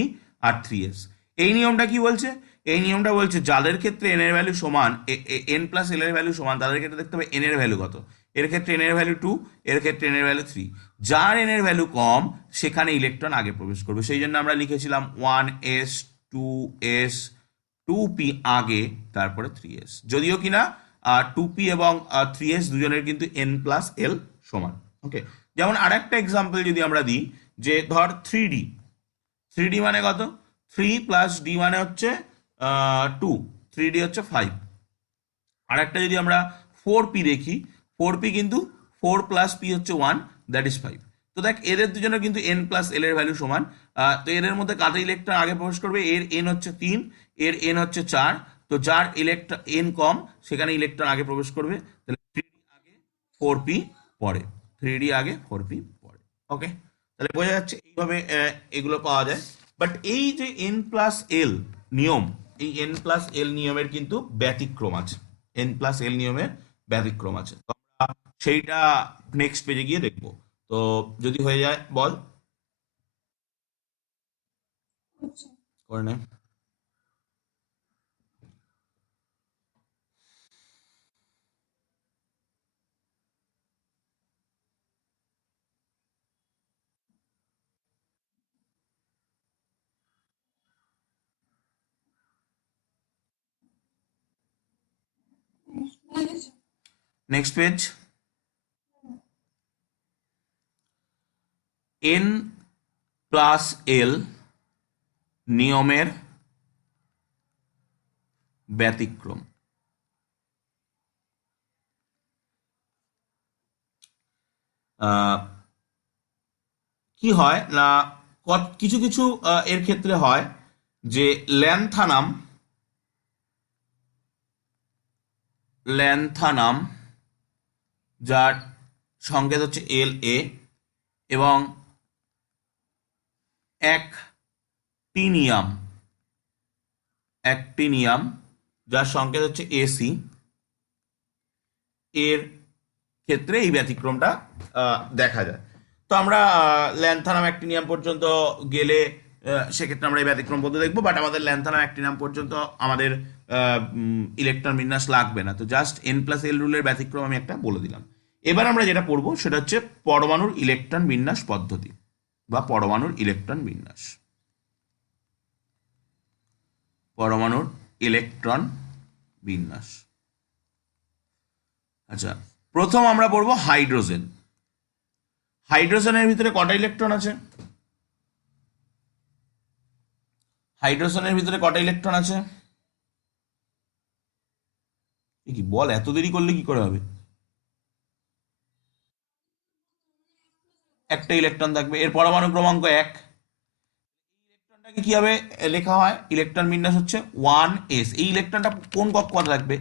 আর 3s। এই নিয়মটা কি বলছে? এই নিয়মটা বলছে যাদের ক্ষেত্রে n এর ভ্যালু সমান, n+l এর ভ্যালু সমান, তাদের ক্ষেত্রে দেখতে হবে n এর ভ্যালু কত। এর ক্ষেত্রে n এর ভ্যালু 2, এর ক্ষেত্রে n এর ভ্যালু 3। যার n এর ভ্যালু কম, সেখানে ইলেকট্রন আগে প্রবেশ করবে। সেই জন্য আমরা লিখেছিলাম 1s, 2s, 2p আগে, তারপরে 3s, যদিও কিনা 2p এবং 3s দুজনের কিন্তু n+l সমান। ওকে, যেমন আর একটা এক্সাম্পল যদি আমরা দিই, যে ধর 3d, 3d মানে কত? 3 + d মানে হচ্ছে 2, 3d হচ্ছে 5। আর একটা যদি আমরা 4p দেখি, 4p কিন্তু 4 + p হচ্ছে 1 দ্যাট ইজ 5। তো দেখ এদের দুজনের কিন্তু n+l এর ভ্যালু সমান। তো এদের মধ্যে কাদের ইলেকট্রন আগে প্রবেশ করবে? এর n হচ্ছে 3, এর n হচ্ছে 4, তো যার ইলেকট্রন n কম, সেখানে ইলেকট্রন আগে প্রবেশ করবে। তাহলে 3d আগে, 4p পরে, 3d আগে 4p পরে। ওকে, তাহলে বোঝা যাচ্ছে এইভাবে এগুলো পাওয়া যায়। বাট এই যে n+l নিয়ম, এই n+l নিয়মের কিন্তু ব্যতিক্রম আছে, n+l নিয়মের ব্যতিক্রম আছে, তো আমরা সেইটা নেক্সট পেজে গিয়ে দেখবো। তো যদি হয়ে যায় বল, করে নে। Next page. N plus L নিয়মের ব্যতিক্রম। কি হয় না, কিছু কিছু এর ক্ষেত্রে হয় যে ল্যান্থানাম যার সংকেত হচ্ছে এল এ এবং অ্যাক্টিনিয়াম অ্যাক্টিনিয়াম যার সংকেত হচ্ছে এসি, এর ক্ষেত্রে এই ব্যতিক্রমটা দেখা যায়। তো আমরা ল্যান্থানাম অ্যাক্টিনিয়াম পর্যন্ত গেলে সেক্ষেত্রে আমরা এই ব্যতিক্রম পদ্ধতি দেখবো, বাট আমাদের ল্যান্থানাম অ্যাক্টিনিয়াম পর্যন্ত আমাদের ইলেকট্রন বিন্যাস লাগবে না। তো জাস্ট এন প্লাস এল রুলের ব্যতিক্রম আমি একটা বলে দিলাম। এবার আমরা যেটা পড়বো সেটা হচ্ছে পরমাণুর ইলেকট্রন বিন্যাস পদ্ধতি বা পরমাণুর ইলেকট্রন বিন্যাস। পরমাণুর ইলেকট্রন বিন্যাস। আচ্ছা, প্রথম আমরা পড়বো হাইড্রোজেন। হাইড্রোজেনের ভিতরে কটা ইলেকট্রন আছে? হাইড্রোজেনের ভিতরে কটা ইলেকট্রন আছে? কি বল, এত দেরি করলে কি করে হবে? একটা ইলেকট্রন থাকবে, এর পরমাণু ক্রমাঙ্ক 1। ইলেকট্রনটাকে কিভাবে লেখা হয়? ইলেকট্রন বিন্যাস হচ্ছে 1s। এই ইলেকট্রনটা কোন কক্ষে থাকবে?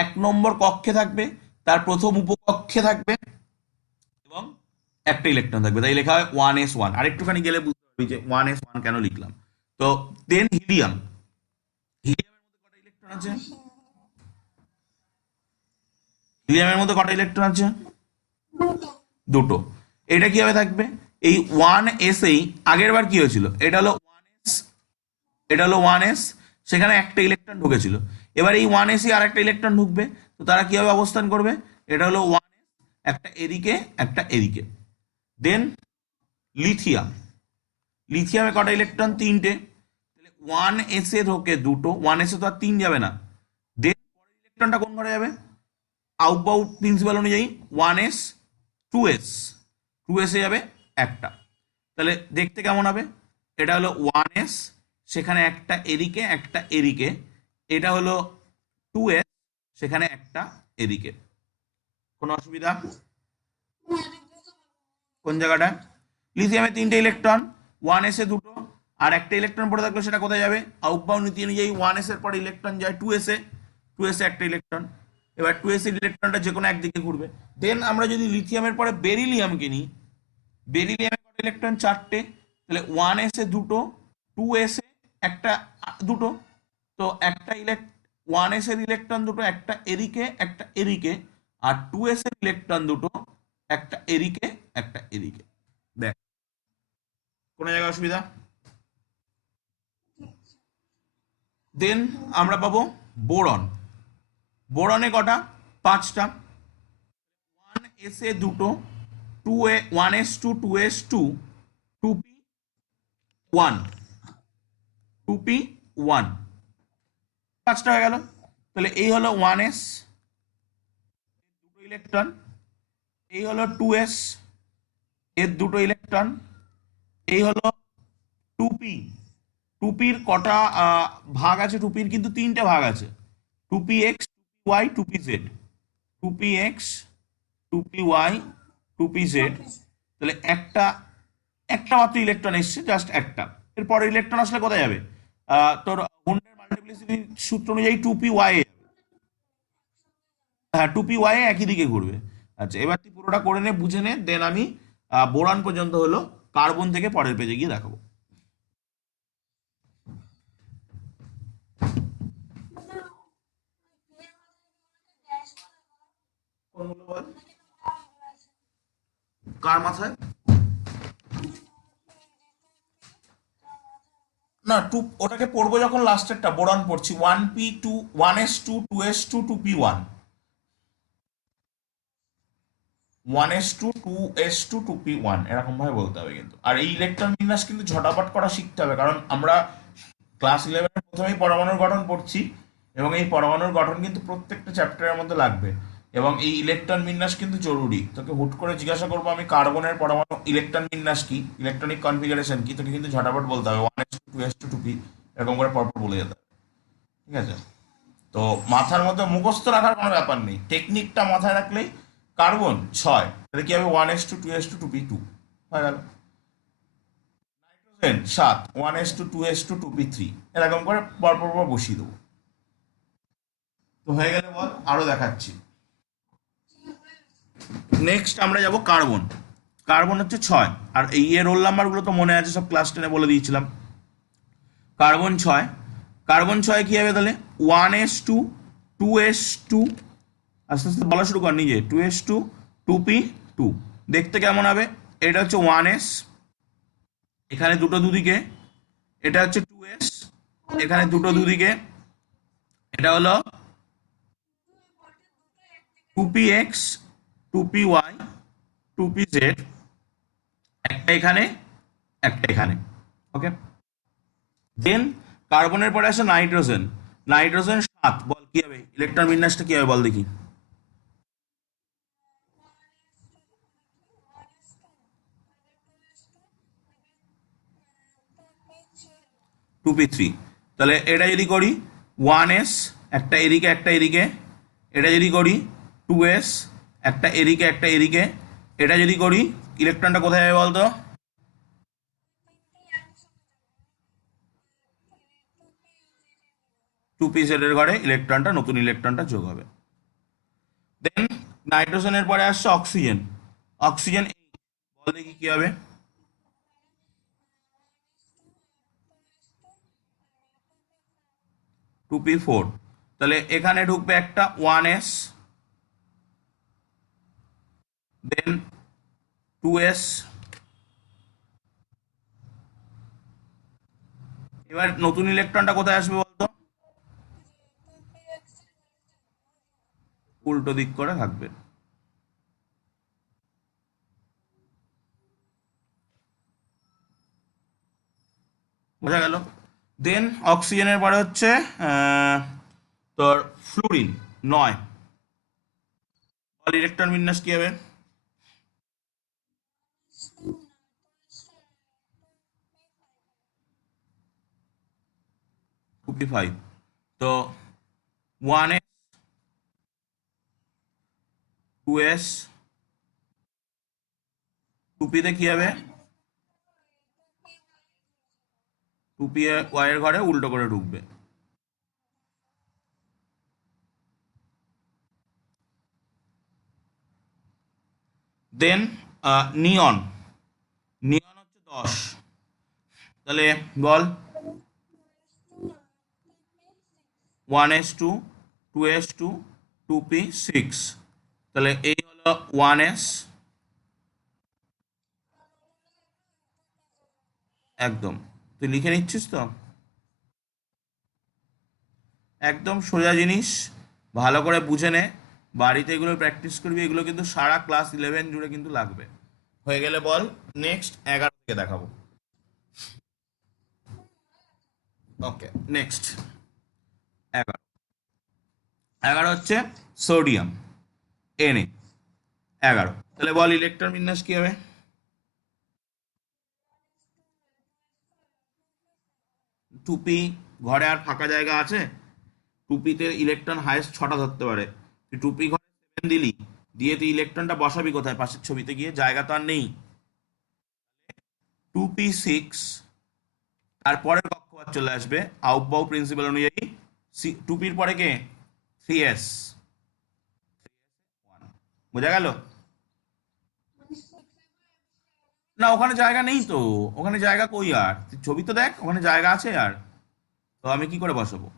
1 নম্বর কক্ষে থাকবে, তার প্রথম উপকক্ষে থাকবে এবং একটা ইলেকট্রন থাকবে, তাই লেখা হয় 1s1। আরেকটুখানি গেলে বুঝতে পারবি যে 1s1 কেন লিখলাম। তো দেন হিলিয়াম। হিলিয়ামের মধ্যে কটা ইলেকট্রন আছে? হিলিয়ামের মধ্যে কটা ইলেকট্রন আছে? দুটো। এটা কিভাবে থাকবে? এই 1s এই আগের বার কি হয়েছিল, এটা হলো 1s, সেখানে একটা ইলেকট্রন ঢুকেছিল। এবার এই 1s আর একটা ইলেকট্রন ঢুকবে, তো তারা কিভাবে অবস্থান করবে? এটা হলো 1s, একটা এদিকে একটা এদিকে। দেন লিথিয়াম। লিথিয়ামে কটা ইলেকট্রন? 3টে। তাহলে 1s এ ঢোকে দুটো, 1s এ তো আর 3 যাবে না। দেন পরের ইলেকট্রনটা কোন ঘরে যাবে? আউটবাউট প্রিন্সিপাল অনুযায়ী 1s 2s, 2s এ যাবে একটা। তাহলে দেখতে কেমন হবে? এটা হলো 1s, সেখানে একটা এদিকে একটা এদিকে। এটা হলো 2s, সেখানে একটা এদিকে। কোনো অসুবিধা? কোন জায়গাটা? লিথিয়ামে 3টে ইলেকট্রন, 1s এ দুটো, আর একটা ইলেকট্রন পড়ে থাকলে সেটা কোথায় যাবে? আউটবাউন্ড নীতি অনুযায়ী 1s এর পরে ইলেকট্রন যায় 2s এ, 2s এ একটা ইলেকট্রন। এবার 2s এর ইলেকট্রনটা যে কোনো একদিকে ঘুরবে। দেন আমরা যদি লিথিয়ামের পরে বেরিলিয়ামকে নিই, বেরিলিয়ামে কটা ইলেকট্রন? 4টে। তাহলে 1s এ দুটো, 2s এ একটা, দুটো। তো একটা 1s এর ইলেকট্রন দুটো, একটা এদিকে একটা এদিকে, আর 2s এর ইলেকট্রন দুটো, একটা এদিকে একটা এদিকে। দেখ, কোনো জায়গায় অসুবিধা? দেন আমরা পাবো বোরন। বোরনে কটা? 5টা। 1s এ দুটো, 1s2 2s2 2p1, 2p1, 5টা হয়ে গেল। তাহলে এই হলো 1s, দুটো ইলেকট্রন। এই হলো 2s, এর দুটো ইলেকট্রন। এই হলো 2p। টুপির কটা ভাগ আছে? টুপির কিন্তু 3টে ভাগ আছে, 2px 2py 2pz। 2px 2py 2pz। তাহলে একটা, একটা মাত্র ইলেকট্রন এসছে, জাস্ট একটা। এরপরে ইলেকট্রন আসলে কোথায় যাবে? তোর হুন্ডের মাল্টিপ্লিসিটি সূত্র অনুযায়ী 2py এ, হ্যাঁ 2py এ একই দিকে ঘুরবে। আচ্ছা, এবার তুই পুরোটা করে নে, বুঝে নে, দেন আমি বোরন পর্যন্ত হলো, কার্বন থেকে পরের পেজে গিয়ে দেখাবো। কোনগুলো বল? কার মাথায়? না, ওটাকে পড়বো যখন লাস্টেরটা বোরন পড়ছি, 1p2 1s2 2s2 2p1, 1s2 2s2 2p1, এরকম ভাবে বলতে হবে কিন্তু। আর এই ইলেকট্রন বিন্যাস কিন্তু ঝটাপট করা শিখতে হবে, কারণ আমরা ক্লাস 11 প্রথমেই পরমাণুর গঠন পড়ছি। এবং এই পরমাণুর গঠন কিন্তু প্রত্যেকটা চ্যাপ্টারের মধ্যে লাগবে। এবং এই ইলেকট্রন বিন্যাস কিন্তু জরুরি। তোকে হুট করে জিজ্ঞাসা করবো আমি কার্বনের পরমাণু ইলেকট্রন বিন্যাস কি, ইলেকট্রনিক কনফিগারেশন কি, তোকে কিন্তু ঝটাপট বলতে হবে 1s2 2s2 2p, এরকম করে পরপর বলে যেতে হবে। ঠিক আছে? তো মাথার মধ্যে মুখস্থ রাখার কোনো ব্যাপার নেই, টেকনিকটা মাথায় রাখলেই। কার্বন 6, তাহলে কি হবে 1s2 2s2 2p2 হয়ে গেল। নাইট্রোজেন 7, 1s2 2s2 2p3, এরকম করে পরপর পর বসিয়ে দেবো। তো হয়ে গেলে বল, আরো দেখাচ্ছি। নেক্সট আমরা যাব কার্বন। কার্বন হচ্ছে 6, আর এই এর রোল নাম্বারগুলো তো মনে আছে, সব ক্লাস 10-এ বলে দিয়েছিলাম। কার্বন 6, কার্বন 6 কি হবে তাহলে 1s2 2s2, আস্তে আস্তে বলা শুরু কর নিজে, 2s2 2p2। দেখতে কেমন হবে? এটা হচ্ছে 1s, এখানে দুটো দুদিকে, এটা হচ্ছে 2s, এখানে দুটো দুদিকে, এটা হলো 2px 2py 2pz, একটা এখানে একটা এখানে। ওকে, দেন কার্বনের পরে আসে নাইট্রোজেন। নাইট্রোজেন 7, বল কি হবে, ইলেকট্রন বিন্যাসটা কি হবে বল দেখি। 2p3, তাহলে এটা যদি করি 1s, একটা এদিকে একটা এদিকে, এটা যদি করি 2s, একটা এদিকে একটা এদিকে, এটা যদি করি, ইলেকট্রনটা কোথায় যাবে বলতো? 2pz এর ঘরে ইলেকট্রনটা, নতুন ইলেকট্রনটা যোগ হবে। দেন নাইট্রোজেনের পরে আসছে অক্সিজেন। অক্সিজেন বল দেখি কি হবে। 2p4, তাহলে এখানে ঢুকবে একটা 1s, দেন 2s, এবার নতুন ইলেকট্রনটা কোথায় আসবে বলতো? উল্টো দিক করে থাকবে। বোঝা গেল? দেন অক্সিজেনের পরে হচ্ছে আহ, তোর ফ্লুরিন 9, বল ইলেকট্রন বিন্যাস কি হবে? 2p5, তো 1s 2s 2p তে কি হবে? 2p y এর ঘরে উল্টো করে ঢুকবে। দেন নিয়ন, নিয়ন হচ্ছে 10, তাহলে বল 1s2 2s2 2p6, তাহলে এই হলো 1s। একদম, তুই লিখে নিচ্ছিস তো? একদম সোজা জিনিস, ভালো করে বুঝে নে, বাড়িতে এগুলো প্র্যাকটিস করবি, এগুলো কিন্তু সারা ক্লাস 11 জুড়ে কিন্তু লাগবে। হয়ে গেলে বল, নেক্সট 11 থেকে দেখাবো। ওকে, নেক্সট 11, 11 হচ্ছে সোডিয়াম, Na 11, তাহলে বল ইলেকট্রন বিন্যাস কি হবে? 2p, ঘরে আর ফাঁকা জায়গা আছে? 2p-তে ইলেকট্রন হাইয়েস্ট 6টা ধরতে পারে, তুই 2p ঘরে 7 দিলি, দিয়ে তুই ইলেকট্রনটা বসাবি কোথায় পাশের ছবিতে গিয়ে? জায়গা তো আর নেই। 2p6, তারপরের কক্ষপথ চলে আসবে আউপবাউ প্রিন্সিপাল অনুযায়ী, 2pর পরে কে? 3s। বোঝা গেল? না, ওখানে জায়গা নেই তো, ওখানে জায়গা কই আর, তুই ছবি তো দেখ, ওখানে জায়গা আছে আর, তো আমি কি করে বসাবো?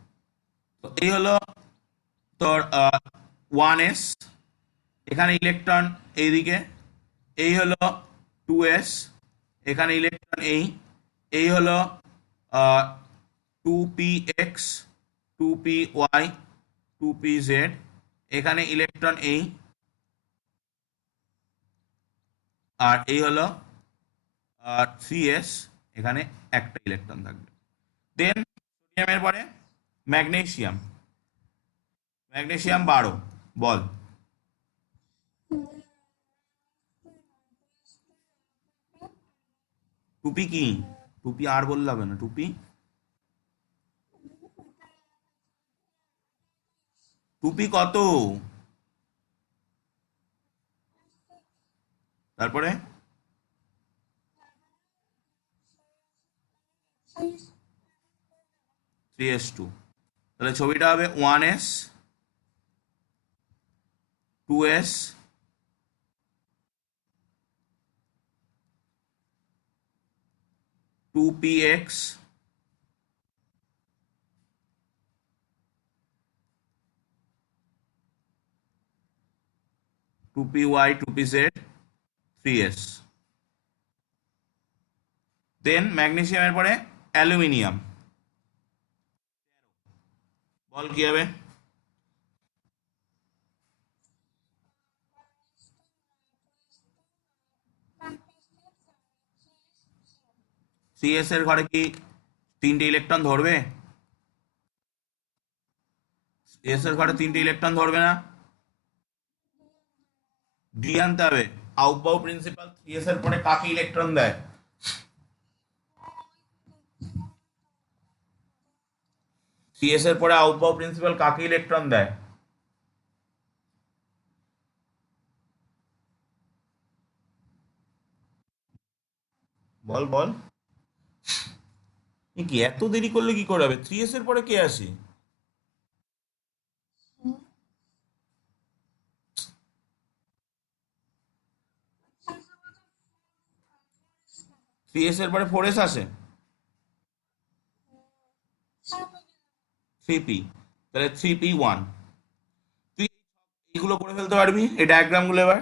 তো এই হলো তোর 1s, এখানে ইলেকট্রন এইদিকে, এই হলো 2s, এখানে ইলেকট্রন এই হলো 2px 2py 2pz, এখানে ইলেকট্রন আর এই হলো 3s, এখানে একটা ইলেকট্রন থাকবে। দেন সোডিয়ামের পরে ম্যাগনেসিয়াম, ম্যাগনেসিয়াম 12। বল। টুপি কি? টুপি আর বললে হবে না, টুপি। টুপি কত? তারপরে 3s2। তাহলে ছবিটা হবে 1s, 2s, 2px, 2py, 2pz, 3s। দেন ম্যাগনেসিয়ামের পরে অ্যালুমিনিয়াম। বল কি হবে? সিএস এর ঘরে কি তিনটে ইলেকট্রন ধরবে? এস এর ঘরে তিনটে ইলেকট্রন ধরবে না? ডি আনতে হবে। আউটবাউ প্রিন্সিপাল সিএস এর পরে কাকে ইলেকট্রন দেয়? সিএস এর পরে আউটবাউ প্রিন্সিপাল কাকে ইলেকট্রন দেয়? বল বল। এ কি এত দেরি করলে কি করে হবে? থ্রি এস এর পরে কে আসে? থ্রি এস এর পরে ফোর এস আসে। Three P. তাহলে 3p1। তুই এইগুলো করে ফেলতে পারবি, এই ডায়াগ্রাম গুলো এবার।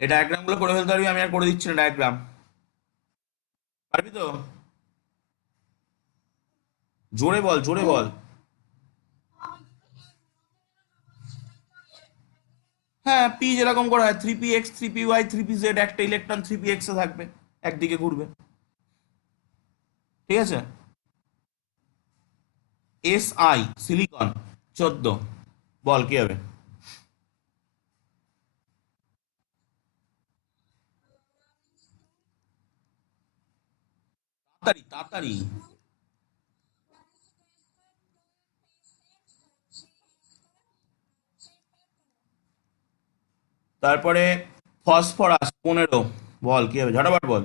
এই ডায়াগ্রাম গুলো করে ফেলতে পারবি, আমি আর করে দিচ্ছি না ডায়াগ্রাম। পারবি তো? জোরে বল, জোরে বল। হ্যাঁ, পি যেরকম করা হয়, 3p x, 3py, 3pz, একটা ইলেকট্রন 3px এ থাকবে, একদিকে ঘুরবে। ঠিক আছে। সিলিকন 14। বল কি হবে? তাড়াতাড়ি তাড়াতাড়ি। তারপরে ফসফরাস 15। বল কি হবে, ঝটাপট বল।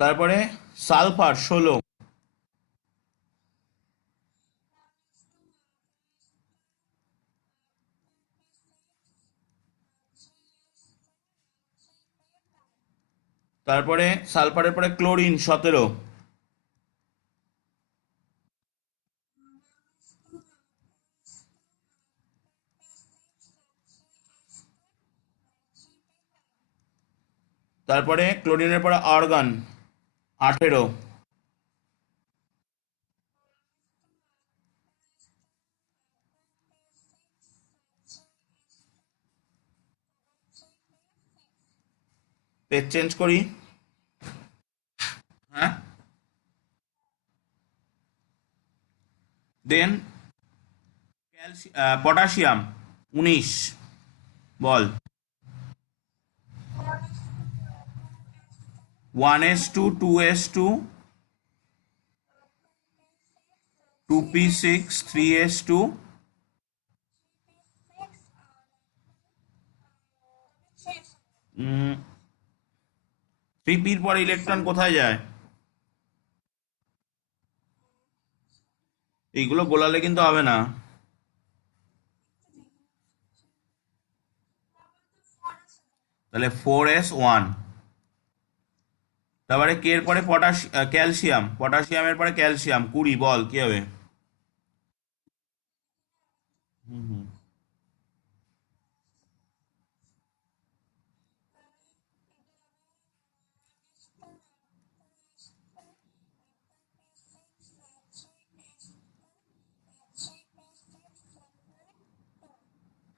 তারপরে সালফার 16। তারপরে সালফারের পরে ক্লোরিন 17। তারপরে ক্লোরিনের পরে আর্গন 18। পেজ চেঞ্জ করি। হ্যাঁ। দেন পটাশিয়াম 19। বল। 1s2, 2s2, 2p6, 3s2। 3pর পরে ইলেকট্রন কোথায় যায়? এইগুলো গোলালে কিন্তু হবে না। তাহলে 4s1। তারপরে কে এর পরে ক্যালসিয়াম, পটাশিয়ামের পরে ক্যালসিয়াম 20। বল কি হবে? হুম হুম।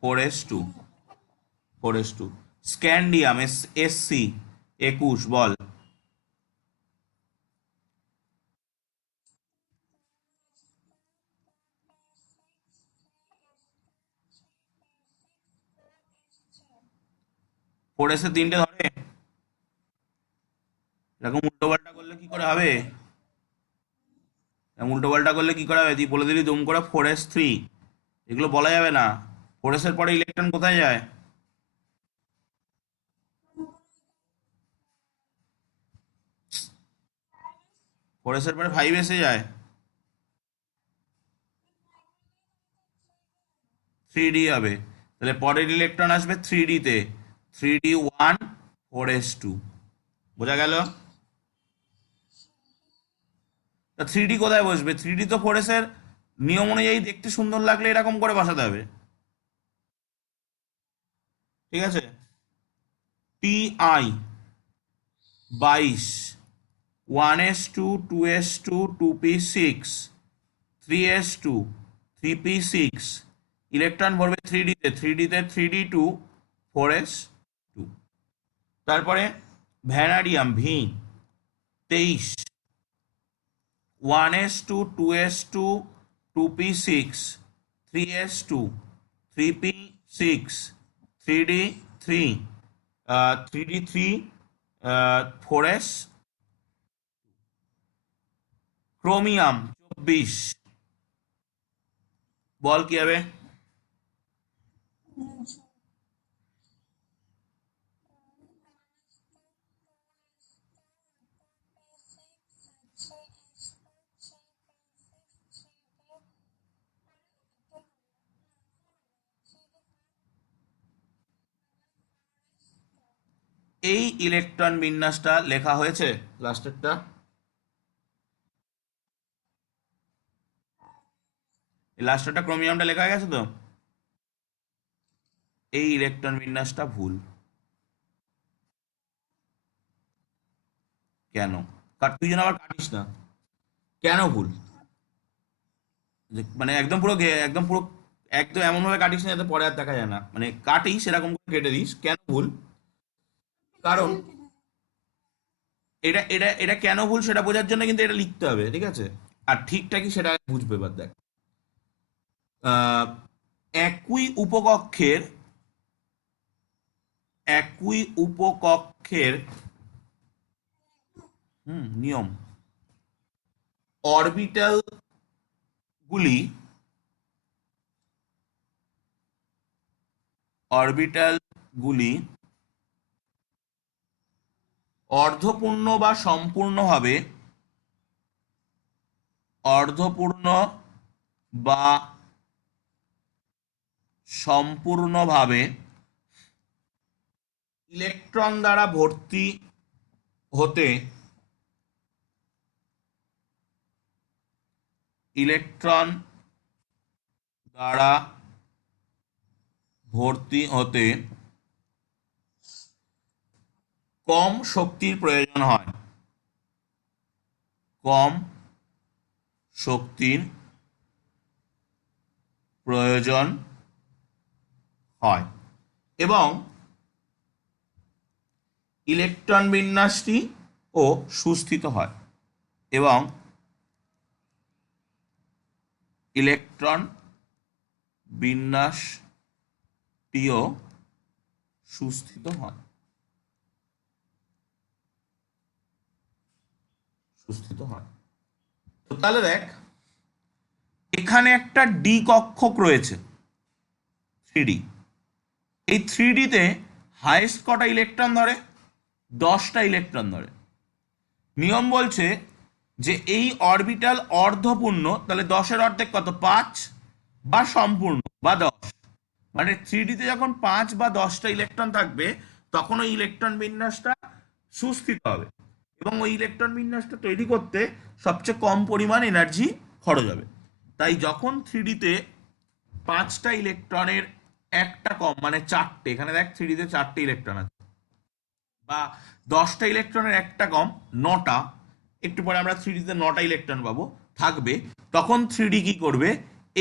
4s2, 4s2। Scandium SC 21 ball. Four S A তিনটে ধরে, এরকম উল্টো পাল্টা করলে কি করে হবে? এরকম উল্টো পাল্টা করলে কি করে হবে? তুই বলে দিলি দুম করে 4s3, এগুলো বলা যাবে না। 4s এর পরে ইলেকট্রন কোথায় যায়? 4s এর পরে 5s এ যায়, 3d হবে। তাহলে পরের ইলেকট্রন আসবে 3d তে, 3d1 4s2। বোঝা গেল? তা 3d কোথায় বসবে? 3d তো 4s এর নিয়ম অনুযায়ী দেখতে সুন্দর লাগলে এরকম করে বসাতে হবে, ঠিক আছে? pi 22, 1s2 2s2 2p6 3s2 3p6, electron ভরবে 3d তে, 3d তে 3d2 4s2। তারপরে vanadium V23, 1s2 2s2 2p6 3s2 3p6 3d3 3d3 4s। Chromium 24, বল কি হবে? এই ইলেকট্রন বিন্যাসটা লেখা হয়েছে লাস্টেরটা, এই লাস্টেরটা ক্রোমিয়ামটা লেখা হয়ে গেছে তো? এই ইলেকট্রন বিন্যাসটা ভুল। কেন? তুই যেন আবার কাটিস না। কেন ভুল? যে মানে একদম পুরো একদম পুরো একদম এমন ভাবে কাটিস না যাতে পরে আর দেখা যায় না, মানে কাটিস সেরকম করে কেটে দিস। কেন ভুল? কারণ এটা এটা এটা কেন ভুল সেটা বোঝার জন্য কিন্তু এটা লিখতে হবে, ঠিক আছে? আর ঠিকটা কি সেটা আগে বুঝবে। এবার দেখ, আহ, একই উপকক্ষের একই উপকক্ষের নিয়ম, অরবিটাল গুলি অরবিটাল গুলি অর্ধপূর্ণ বা সম্পূর্ণভাবে অর্ধপূর্ণ বা সম্পূর্ণভাবে ইলেকট্রন দ্বারা ভর্তি হতে ইলেকট্রন দ্বারা ভর্তি হতে কম শক্তির প্রয়োজন হয়, কম শক্তির প্রয়োজন হয়, এবং ইলেকট্রন বিন্যাসটি ও সুস্থিত হয়, এবং ইলেকট্রন বিন্যাসটিও সুস্থিত হয়, সুস্থিত হয়। তো তাহলে দেখ, এখানে একটা ডি কক্ষক রয়েছে, 3d। এই 3d-তে হাইয়েস্ট কটা ইলেকট্রন ধরে? 10টা ইলেকট্রন ধরে। নিয়ম বলছে যে এই অরবিটাল অর্ধপূর্ণ, তাহলে 10-এর অর্ধেক কত? 5, বা সম্পূর্ণ বা 10। মানে 3d-তে যখন 5 বা 10টা ইলেকট্রন থাকবে তখন ওই ইলেকট্রন বিন্যাসটা সুস্থিত হবে, এবং ওই ইলেকট্রন বিন্যাসটা তৈরি করতে সবচেয়ে কম পরিমাণ এনার্জি খরচ হবে। তাই যখন 3d-তে 5টা ইলেকট্রনের একটা কম, মানে 4টে, এখানে দেখ 3d-তে 4টে ইলেকট্রন আছে, বা 10টা ইলেকট্রনের একটা কম, 9টা, একটু পরে আমরা 3d-তে 9টা ইলেকট্রন পাবো, থাকবে, তখন 3d কি করবে?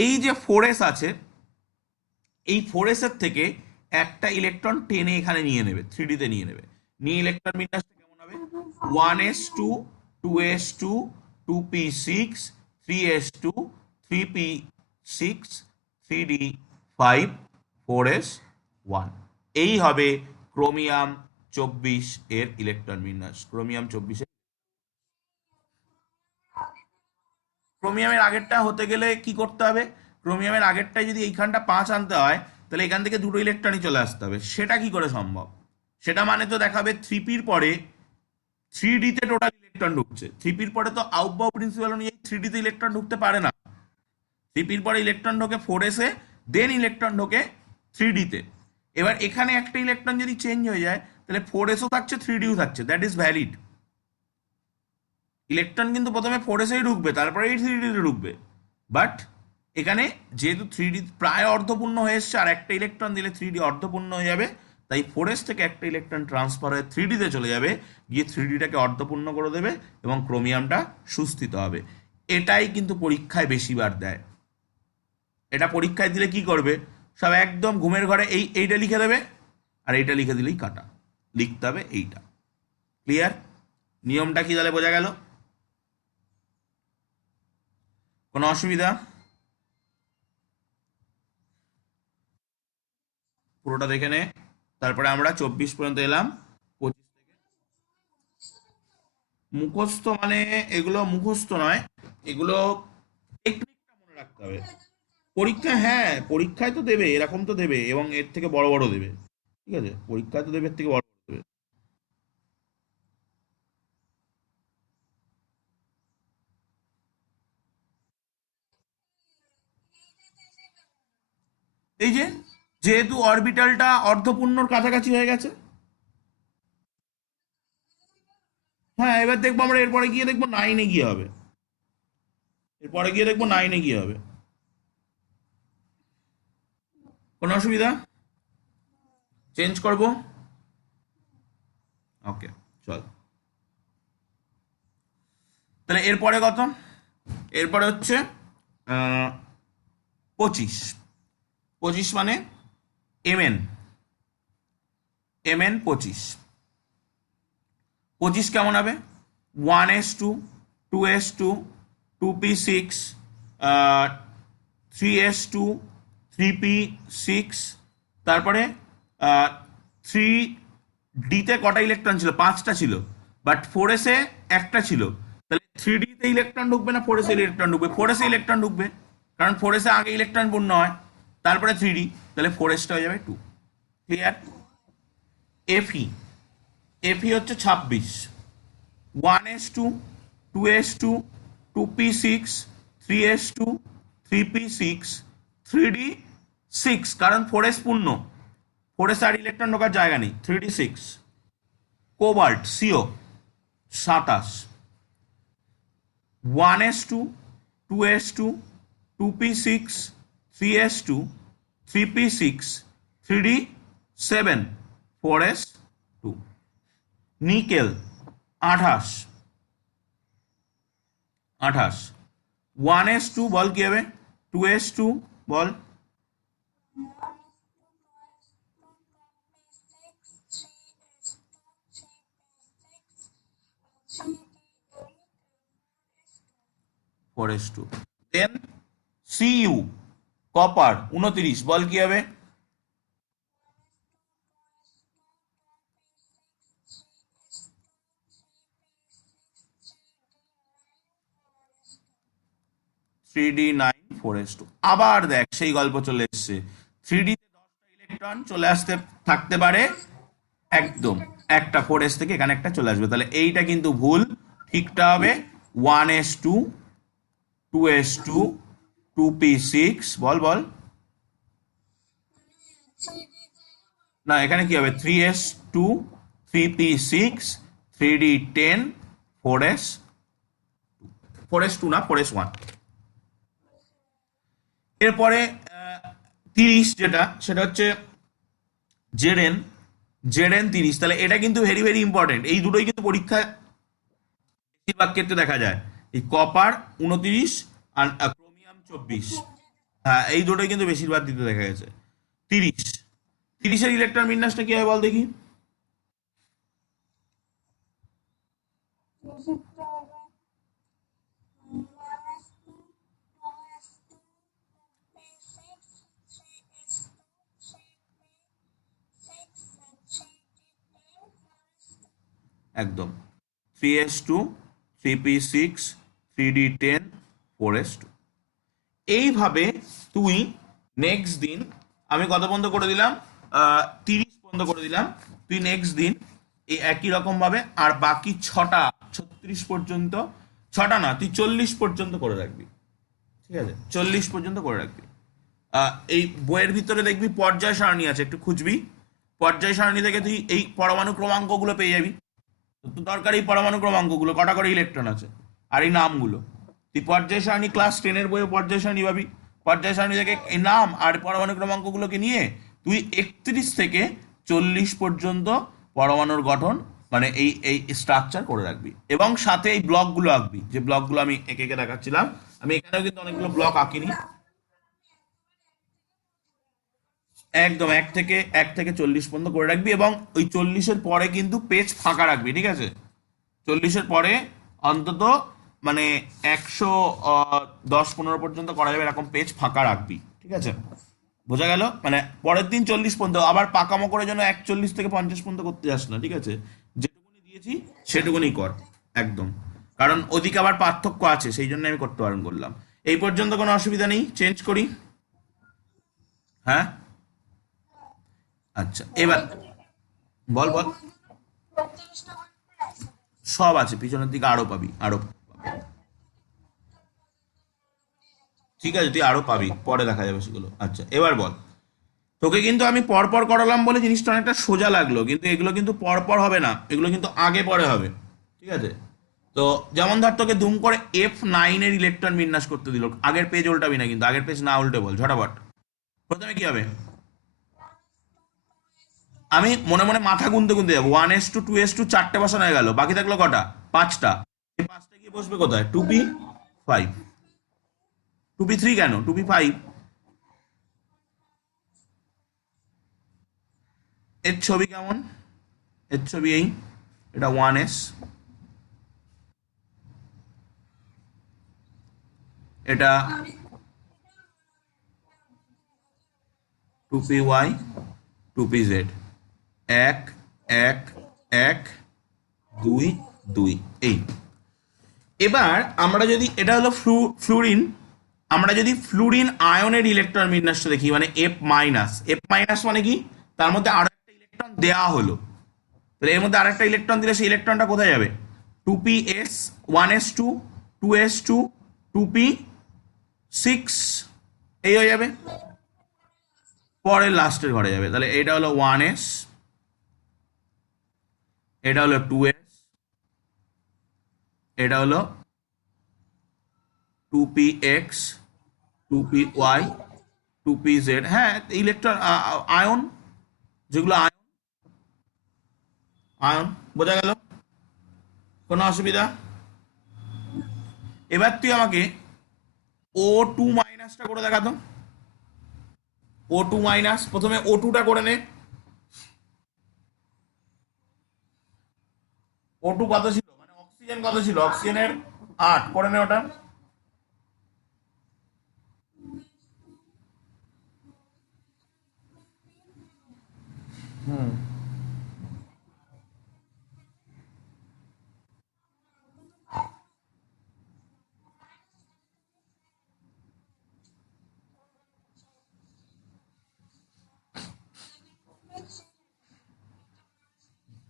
এই যে 4s আছে, এই 4s এর থেকে একটা ইলেকট্রন টেনে এখানে নিয়ে নেবে, 3D তে নিয়ে নেবে। নিয়ে ইলেকট্রন বিন্যাসটা কেমন হবে? 1s2, 2s2, 2p6, 3s2, 3p6, 3d5, 4s1। এই হবে ক্রোমিয়াম 24 এর ইলেকট্রন বিন্যাস। ক্রোমিয়াম 24 ক্রোমিয়ামের আগেরটা হতে গেলে কি করতে হবে? ক্রোমিয়ামের আগেরটায় যদি এইখানটা 5 আনতে হয়, তাহলে এখান থেকে দুটো ইলেকট্রনই চলে আসতে হবে। সেটা কি করে সম্ভব? সেটা মানে তো দেখাবে 3pর পরে 3D তে টোটাল ইলেকট্রন ঢুকছে। 3pর পরে তো আউটবাউ প্রিন্সিপাল অনুযায়ী 3D তে ইলেকট্রন ঢুকতে পারে না। 3pর পরে ইলেকট্রন ঢোকে 4s-এ, দেন ইলেকট্রন ঢোকে 3D-তে। এবার এখানে একটা ইলেকট্রন যদি চেঞ্জ হয়ে যায়, তাহলে 4sও থাকছে, 3Dও থাকছে, দ্যাট ইজ ভ্যালিড। ইলেকট্রন কিন্তু প্রথমে 4sেই ঢুকবে, তারপরে এই 3D-তে ঢুকবে। বাট এখানে যেহেতু 3D প্রায় অর্ধপূর্ণ হয়ে এসছে, আর একটা ইলেকট্রন দিলে 3D অর্ধপূর্ণ হয়ে যাবে, তাই 4s থেকে একটা ইলেকট্রন ট্রান্সফার হয়ে 3D-তে চলে যাবে, গিয়ে 3D-টাকে অর্ধপূর্ণ করে দেবে এবং ক্রোমিয়ামটা সুস্থিত হবে। এটাই কিন্তু পরীক্ষায় বেশিবার দেয়। এটা পরীক্ষায় দিলে কি করবে? সব একদম ঘুমের ঘরে এইটা লিখে দেবে, আর এইটা লিখে দিলেই কাটা। লিখতে হবে এইটা। ক্লিয়ার? নিয়মটা কি তাহলে বোঝা গেল? কোনো অসুবিধা? পুরোটা দেখে নে, তারপরে আমরা 24 পর্যন্ত এলাম। 25 মুখস্থ মানে, এগুলো মুখস্থ নয়, এগুলো টেকনিকটা মনে রাখতে হবে। পরীক্ষা, হ্যাঁ পরীক্ষায় তো দেবে, এরকম তো দেবে, এবং এর থেকে বড় বড় দেবে। ঠিক আছে, পরীক্ষায় তো দেবে, এর থেকে বড় বড় দেবে। এই যে, যেহেতু অরবিটালটা অর্ধপূর্ণর কাছাকাছি হয়ে গেছে। হ্যাঁ, এবার দেখবো আমরা, এরপরে গিয়ে দেখবো 9-এ গিয়ে হবে। এরপরে গিয়ে দেখবো 9-এ গিয়ে হবে। কোনো অসুবিধা? চেঞ্জ করব? ওকে, চল। তাহলে এরপরে কত? এরপরে হচ্ছে 25। 25 মানে mn। mn 25। 25 কেমন হবে? 1s2, 2s2, 2p6, 3s2, 3p6, তারপরে 3D-তে কটা ইলেকট্রন ছিল? 5টা ছিল। বাট 4s-এ একটা ছিল। তাহলে 3D-তে ইলেকট্রন ঢুকবে না 4s-এ ইলেকট্রন ঢুকবে? 4s-এ ইলেকট্রন ঢুকবে, কারণ 4s-এ আগে ইলেকট্রন পূর্ণ হয়, তারপরে 3D। তাহলে 4s-টা হয়ে যাবে 2। ক্লিয়ার? Fe। Fe হচ্ছে 26। 1s2, 2s2, 2p6, 3s2, 3p6, 3d6, কারণ 4s পূর্ণ, 4s আর ইলেকট্রন ঢোকার জায়গা নেই, 3d6। Cobalt CO 27। 1s2, 2s2, 2p6, 3s2, 3p6, 3d7, 4s2। Nickel 28। 28। 1s2 বল কি হবে? 2s2 বল। Four s two. Then CU copper 29, বল কি হবে? Three d nine, 4s2। আবার দেখ সেই গল্প চলে এসছে। 3D তে 10টা ইলেকট্রন চলে আসতে থাকতে পারে, একদম একটা 4s থেকে এখানে একটা চলে আসবে, তাহলে এইটা কিন্তু ভুল। ঠিকটা হবে 1s2, 2s2, 2p6, বল বল। না, এখানে কি হবে? 3s2, 3p6, 3d10, 4s, 4s2 না 4s1। এরপরে 30, যেটা সেটা হচ্ছে জেডেন। জেডেন 30। তাহলে এটা কিন্তু ভেরি ভেরি ইম্পর্টেন্ট। এই দুটোই কিন্তু পরীক্ষায় বেশিরভাগ ক্ষেত্রে দেখা যায়। এই কপার 29 আর ক্রোমিয়াম 24। হ্যাঁ, এই দুটোই কিন্তু বেশিরভাগ দিতে দেখা গেছে। 30। 30-এর ইলেকট্রন বিন্যাসটা কি হয় বল দেখি। একদম 3s2 3p6 3d10 4s2। এইভাবে তুই নেক্সট দিন, আমি কত পর্যন্ত করে দিলাম, 30 পর্যন্ত করে দিলাম, তুই নেক্সট দিন এই একই রকম ভাবে আর বাকি ছটা 36 পর্যন্ত, ছটা না তুই 40 পর্যন্ত করে রাখবি। ঠিক আছে, 40 পর্যন্ত করে রাখবি। এই বইয়ের ভিতরে দেখবি পর্যায় সারণী আছে, একটু খুঁজবি। পর্যায় সারণী থেকে তুই এই পরমাণু ক্রমাঙ্কগুলো পেয়ে যাবি। তো দরকার এই পরমাণু ক্রমাঙ্কগুলো, কটা করে ইলেকট্রন আছে আর এই নামগুলো। তুই পর্যায় সারণী ক্লাস 10-এর বইয়ে পর্যায় সারণী পাবি। পর্যায় সারণী থেকে এই নাম আর পরমাণু ক্রমাঙ্কগুলোকে নিয়ে তুই 31 থেকে 40 পর্যন্ত পরমাণুর গঠন, মানে এই এই স্ট্রাকচার করে রাখবি, এবং সাথে এই ব্লকগুলো আঁকবি, যে ব্লকগুলো আমি একে একে দেখাচ্ছিলাম। আমি এখানেও কিন্তু অনেকগুলো ব্লক আঁকিনি। একদম এক থেকে 40 পর্যন্ত করে রাখবি, এবং ওই 40-এর পরে কিন্তু পেজ ফাঁকা রাখবি, ঠিক আছে। 40-এর পরে অন্তত মানে 110-15 পর্যন্ত করা যাবে এরকম পেজ ফাঁকা রাখবি, ঠিক আছে। বোঝা গেল? মানে পরের দিন 40 পর্যন্ত, আবার পাকামো করে যেন 41 থেকে 50 পর্যন্ত করতে যাস না, ঠিক আছে। যেটুকুনি দিয়েছি সেটুকুনি কর, একদম। কারণ ওদিকে আবার পার্থক্য আছে, সেই জন্য আমি করতে বারণ করলাম। এই পর্যন্ত কোনো অসুবিধা নেই, চেঞ্জ করি। হ্যাঁ, আচ্ছা এবার বল বল। সব আছে, পিছনের দিকে আরো পাবি, আরো। ঠিক আছে, তুই আরো পাবি, পরে দেখা যাবে সেগুলো। আচ্ছা এবার বল। তোকে কিন্তু আমি পরপর করালাম বলে জিনিসটা অনেকটা সোজা লাগলো, কিন্তু এগুলো কিন্তু পরপর হবে না, এগুলো কিন্তু আগে পরে হবে, ঠিক আছে। তো যেমন ধর তোকে দুম করে F9-এর ইলেকট্রন বিন্যাস করতে দিল, আগের পেজ উল্টাবি না কিন্তু, আগের পেজ না উল্টে বল ঝটাপট। প্রথমে কি হবে? আমি মনে মনে মাথা গুনতে গুনতে যাবো, 1s2 2s2 চারটে বসানো হয়ে গেল, বাকি থাকলো কটা? পাঁচটা। এই পাঁচটা গিয়ে বসবে কোথায়? 2p5। 2p3 কেন, 2p5। এর ছবি কেমন? এর ছবি এই, এটা 1s, এটা 2py 2pz। এক, এক, এক, দুই, দুই, এই। এবার আমরা যদি, এটা হলো ফ্লুরিন, আমরা যদি ফ্লুরিন আয়নের ইলেকট্রন বিন্যাসটা দেখি, মানে F-, F- মানে কি, তার মধ্যে আরো একটা ইলেকট্রন দেয়া হলো, তাহলে এর মধ্যে আরেকটা ইলেকট্রন দিলে সেই ইলেকট্রনটা কোথায় যাবে? 2ps 1s2 2s2 2p6, এই হয়ে যাবে, পরের লাস্টের ঘরে যাবে। তাহলে এটা হলো 1s, এটা হলো 2s, এটা হলো 2px 2py 2pz। হ্যাঁ, ইলেকট্রন আয়ন, যেগুলো আয়ন, আয়ন। বোঝা গেল? কোনো অসুবিধা? এবার তুই আমাকে O2- করে দেখাতো। O2-, প্রথমে O2টা করে নে। O2 কত ছিল, মানে অক্সিজেন কত ছিল, অক্সিজেনের 8, করে নে ওটা।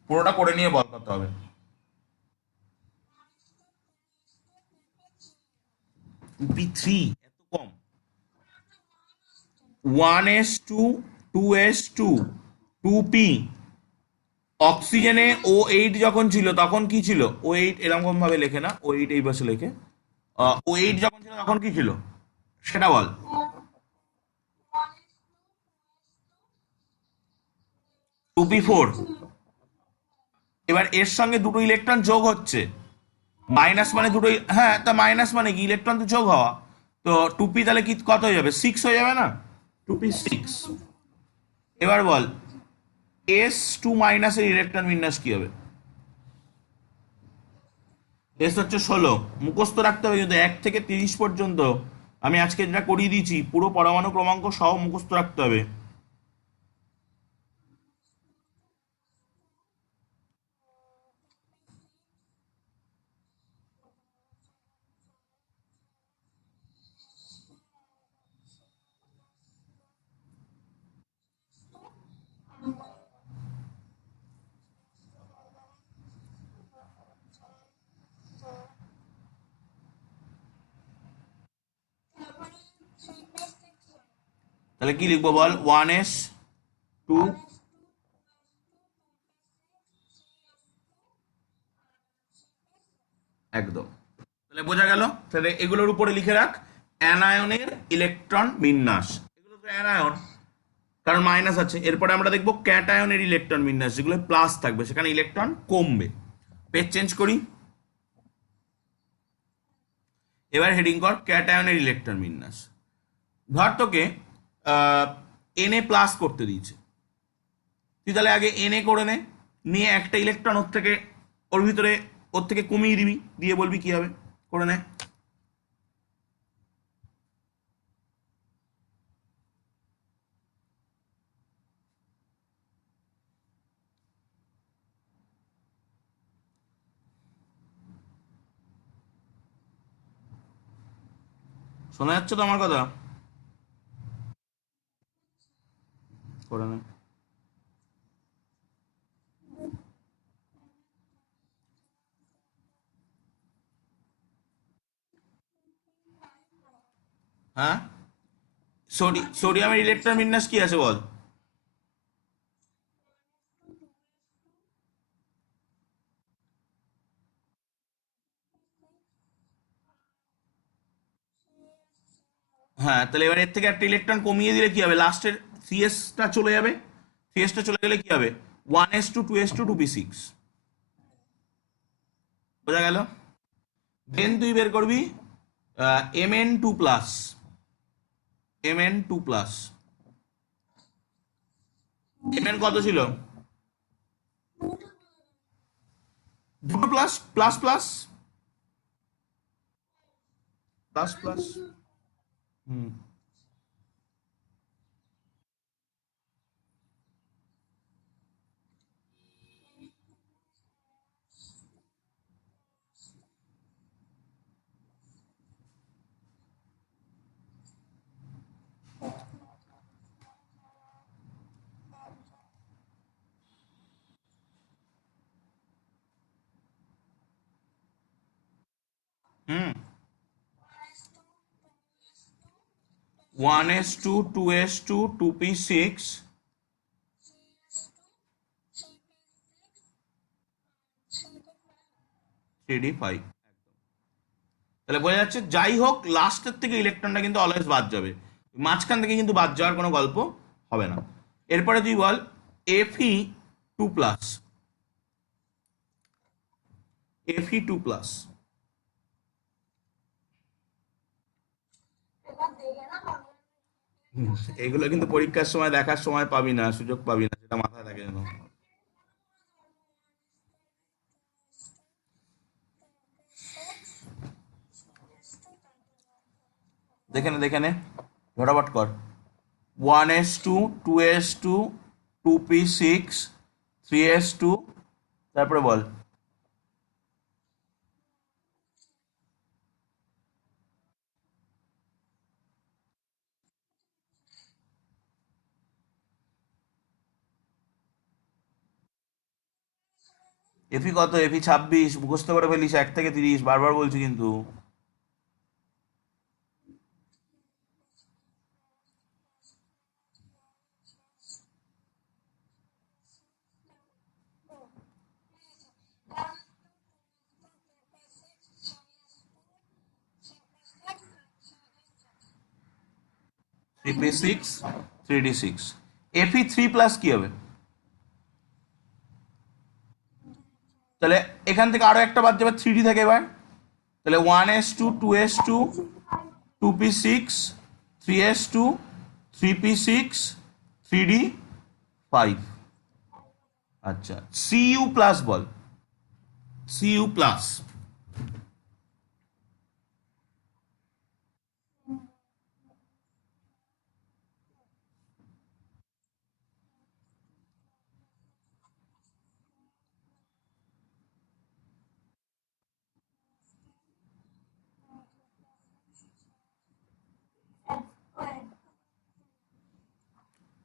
পুরোটা করে নিয়ে বল কত হবে। P3 এত কম? 1s2 2s2 2p, অক্সিজেনে O8 যখন ছিল তখন কি ছিল? O8 এরকম ভাবে লেখে না, O8 এই পাশে লেখে। O8 যখন ছিল তখন কি ছিল সেটা বল। 2p4। এবার এর সঙ্গে দুটো ইলেকট্রন যোগ হচ্ছে, মাইনাস মানে দুটো, হ্যাঁ, তা মাইনাস মানে কি, ইলেকট্রন তো যোগ হওয়া। তো 2p তাহলে কি কত হয়ে যাবে? 6 হয়ে যাবে না? 2p6। এবার বল এস টু মাইনাসের ইলেকট্রন বিন্যাস কি হবে? এস হচ্ছে 16, মুখস্থ রাখতে হবে কিন্তু 1 থেকে 30 পর্যন্ত। আমি আজকে যেটা করিয়ে দিয়েছি পুরো পরমাণু ক্রমাঙ্ক সহ মুখস্থ রাখতে হবে। তাহলে কি লিখবো বল? 1s2। একদম। তাহলে বোঝা গেল। তাহলে এগুলোর উপরে লিখে রাখ অ্যানায়নের ইলেকট্রন বিন্যাস। এগুলো তো অ্যানায়ন, কারণ মাইনাস আছে। এরপরে আমরা দেখবো ক্যাটায়নের ইলেকট্রন বিন্যাস, যেগুলো প্লাস থাকবে সেখানে ইলেকট্রন কমবে। পেজ চেঞ্জ করি। এবার হেডিং কর ক্যাটায়নের ইলেকট্রন বিন্যাস। ধর তোকে এনএ প্লাস করতে দিয়েছে, তুই তাহলে আগে এনএ করে নে, নিয়ে একটা ইলেকট্রন ওর ভিতরে ওর থেকে কমিয়ে দিবি, দিয়ে বলবি কি হবে, করে নে। শোনা যাচ্ছে তো আমার কথা? করে নে। হ্যাঁ, সোডিয়ামের ইলেকট্রন বিন্যাস কি আছে বল? হ্যাঁ, তাহলে এবার এর থেকে একটা ইলেকট্রন কমিয়ে দিলে কি হবে? লাস্টের সিএসটা চলে যাবে। সিএসটা চলে গেলে কি হবে? 1s2 2s2 2p6। বোঝা গেল? দেন তুই বের করবি mn2 plus. mn2 plus. mn কত ছিল? দুটো plus, plus plus plus plus. হুম। হুম। 1s2 2s2 2p6 3d5। তাহলে বোঝা যাচ্ছে যাই হোক লাস্টের থেকে ইলেকট্রনটা কিন্তু অলওয়েজ বাদ যাবে, মাঝখান থেকে কিন্তু বাদ যাওয়ার কোনো গল্প হবে না। এরপরে তুই বল fe2 প্লাস। fe2 plus. এগুলো কিন্তু পরীক্ষার সময় দেখার সময় পাবি না, সুযোগ পাবি না, সেটা মাথায় থাকে যেন। দেখে নে দেখে নে, ঝটাপট কর। 1s2 2s2 2p6 3s2, তারপরে বল। এফি কত? এফি 26, মুখস্থ করে ফেলিস 1 থেকে 30, বারবার বলছি কিন্তু।3p6 3d6। fe3 প্লাস কি হবে? তাহলে এখান থেকে আরো একটা বাদ যাবে, 3d থেকে এবার। তাহলে 1s2 2s2 2p6 3s2 3p6 3d five. আচ্ছা, CU plus ball, CU plus.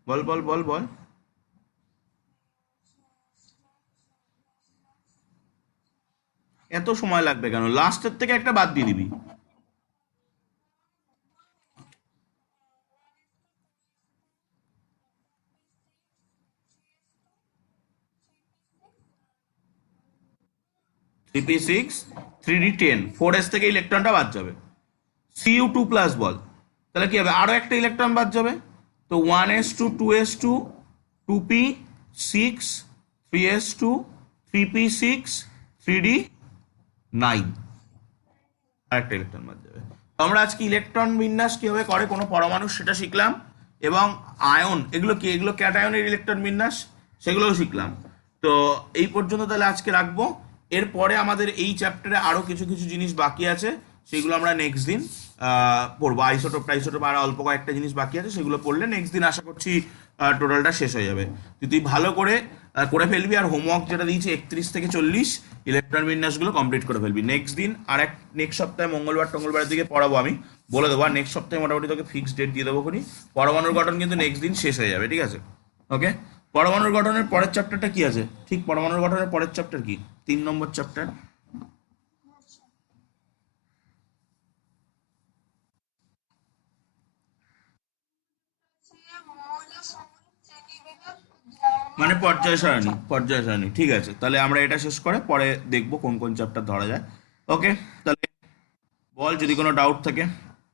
বল বল বল বল। এত সময় লাগবে কেন? লাস্টের থেকে একটা বাদ দিয়ে দিবি। 3p6 3d10, 4s থেকে ইলেকট্রনটা বাদ যাবে। Cu2 প্লাস বল, তাহলে কি হবে? আরো একটা ইলেকট্রন বাদ যাবে। তো 1s2 2s2 2p6 3s2 3p6 3d9, আরেকটা ইলেকট্রন বাদ যাবে। তো আমরা আজকে ইলেকট্রন বিন্যাস কিভাবে করে কোনো পরমাণু সেটা শিখলাম, এবং আয়ন এগুলো কি, এগুলো ক্যাটায়নের ইলেকট্রন বিন্যাস, সেগুলোও শিখলাম। তো এই পর্যন্ত তাহলে আজকে রাখবো। এরপরে আমাদের এই চ্যাপ্টারে আরো কিছু কিছু জিনিস বাকি আছে, সেগুলো আমরা নেক্সট দিন পড়বো। আইসোটোপ টাইসোটোপ আর অল্প কয়েকটা জিনিস বাকি আছে, সেগুলো পড়লে নেক্সট দিন আশা করছি টোটালটা শেষ হয়ে যাবে। তুই ভালো করে করে ফেলবি, আর হোমওয়ার্ক যেটা দিয়েছি 31 থেকে 40 ইলেকট্রন বিন্যাসগুলো কমপ্লিট করে ফেলবি। নেক্সট দিন আর নেক্সট সপ্তাহে টঙ্গলবারের দিকে পড়াবো, আমি বলে দেবো। আর নেক্সট সপ্তাহে মোটামুটি তোকে ফিক্সড ডেট দিয়ে দেবো খুনি। পরমাণুর গঠন কিন্তু নেক্সট দিন শেষ হয়ে যাবে, ঠিক আছে? ওকে। পরমাণুর গঠনের পরের চ্যাপ্টারটা কি আছে? ঠিক পরমাণুর গঠনের পরের চ্যাপ্টার কি? 3 নম্বর চ্যাপ্টার। মানে পর্যায় সারণী, পর্যায় সারণী, ঠিক আছে। তাহলে আমরা এটা শেষ করে পরে দেখবো কোন কোন চ্যাপ্টার ধরা যায়। ওকে, তাহলে বল যদি কোনো ডাউট থাকে।